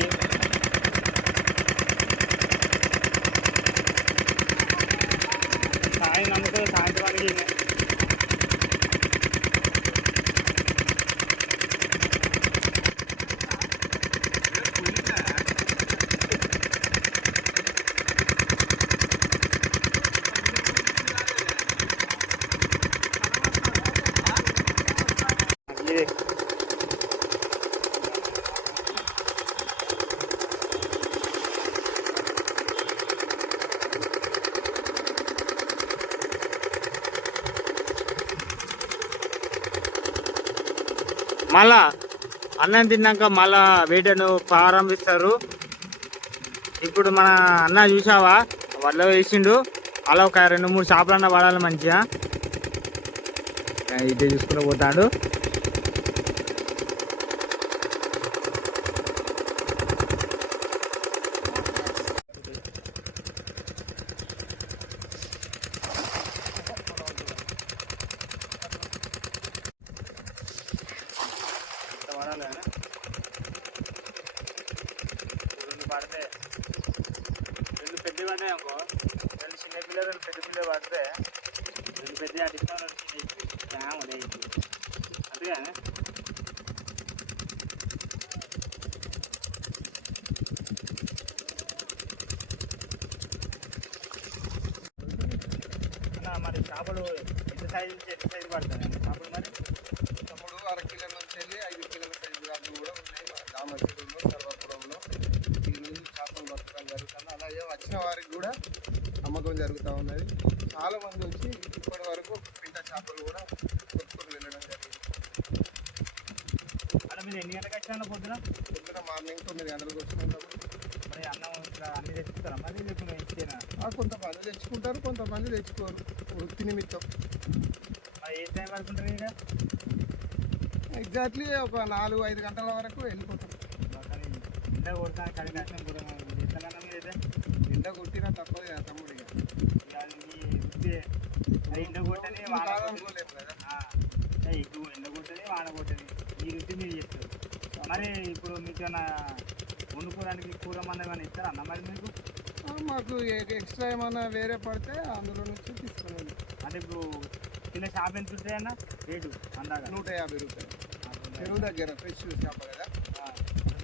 సాయి నమ్ముకో సాయంత్రానికి మళ్ళా అన్నం తిన్నాక మళ్ళా వేటను ప్రారంభిస్తారు. ఇప్పుడు మన అన్న చూసావా వల్ల వేసిండు, అలా ఒక 2-3 చేపలన్నా పడాలి మంచిగా. ఇదే చూసుకుని పోతాడు. పడితే 2 పెద్ద పడినాయి అనుకో, 2 చిన్న పిల్లలు 2 పెద్ద పిల్లలు పడితే 2 పెద్ద అడిస్తాను అంతేగా. మరి చేపలు ఎంత సైజు పడతాయి చేపలు? మరి తమ్ముడు 1/2 కిలో నుంచి వెళ్ళి 5 కిలోల సైజు దాకా కూడా ఉన్నాయి. దామర్శిలో సర్వపురంలో ఈ నుంచి చేపలు పట్టడం జరుగుతుంది. అలాగే వచ్చిన వారికి కూడా అమ్మకం జరుగుతూ ఉన్నది. చాలా మంది వచ్చి ఇప్పటి వరకు పింట చేపలు కూడా కొట్టుకొని వెళ్ళడం జరిగింది. అలా మీరు ఎన్ని గంటలకు వచ్చినా పొద్దున మార్నింగ్ 9 గంటలకు వచ్చినప్పుడు మరి అన్నం అన్ని తెచ్చుకుంటారా? మరి లేకుండా ఇచ్చేనా? కొంతమంది తెచ్చుకుంటారు, కొంతమంది తెచ్చుకోరు వృత్తి నిమిత్తం. మరి ఏ టైం వరకు ఉంటుంది? ఇక ఎగ్జాక్ట్లీ ఒక 4-5 గంటల వరకు వెళ్ళిపోతాం. ఎండ కొడతాను కడి కష్టం కూడా ఎంతకన్నా మీరైతే ఎండ కొట్టినా తప్పదు కదా తమ్ముడు. ఎండ కొట్టని వాన అనుకోలేము కదా. ఎక్కువ ఎండ కొట్టని వాన కొట్టని ఈ వృత్తి మీరు చేస్తారు. మరి ఇప్పుడు మీకు ఏమైనా వండుకోవడానికి కూర మంది ఏమైనా ఇస్తారా అన్న? మరి మీకు మాకు ఎక్స్ట్రా ఏమైనా వేరే పడితే అందులో నుంచి తీసుకున్నాను. అంటే ఇప్పుడు కిలో షాప్ ఎంత ఉంటాయన్న రేటు? అందాక 150 రూపాయలు. చెరువు దగ్గర ఫ్రెష్ చేప కదా.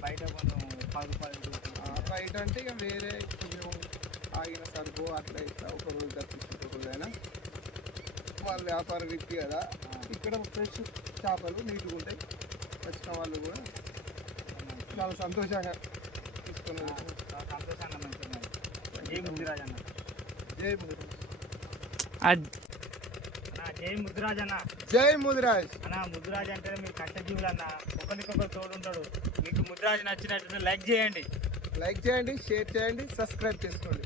బయట కొంచెం 10 రూపాయలు. బయట అంటే ఇక వేరే కొంచెం ఆగిన సరుకు అట్లా ఇట్లా ఒక రోజు తప్పించుకోకూడదైనా వాళ్ళ వ్యాపార రీతి కదా. ఇక్కడ ఫ్రెష్ చేపలు నీట్గా ఉంటాయి. వచ్చిన వాళ్ళు కూడా చాలా సంతోషంగా తీసుకున్నారు. సంతోషంగా మంచిగా. జై ముద్దురాజ్ అన్న. జై ముదిరాజ్. జై ముద్దురాజ్ అన్న. జై ముదిరాజ్ అన్న. ముద్దురాజ్ అంటే మీరు కష్టజీవులు అన్న, ఒకరికొకరు తోడుంటాడు. మీకు ముద్దురాజ్ నచ్చినట్టు లైక్ చేయండి, షేర్ చేయండి, సబ్స్క్రైబ్ చేసుకోండి.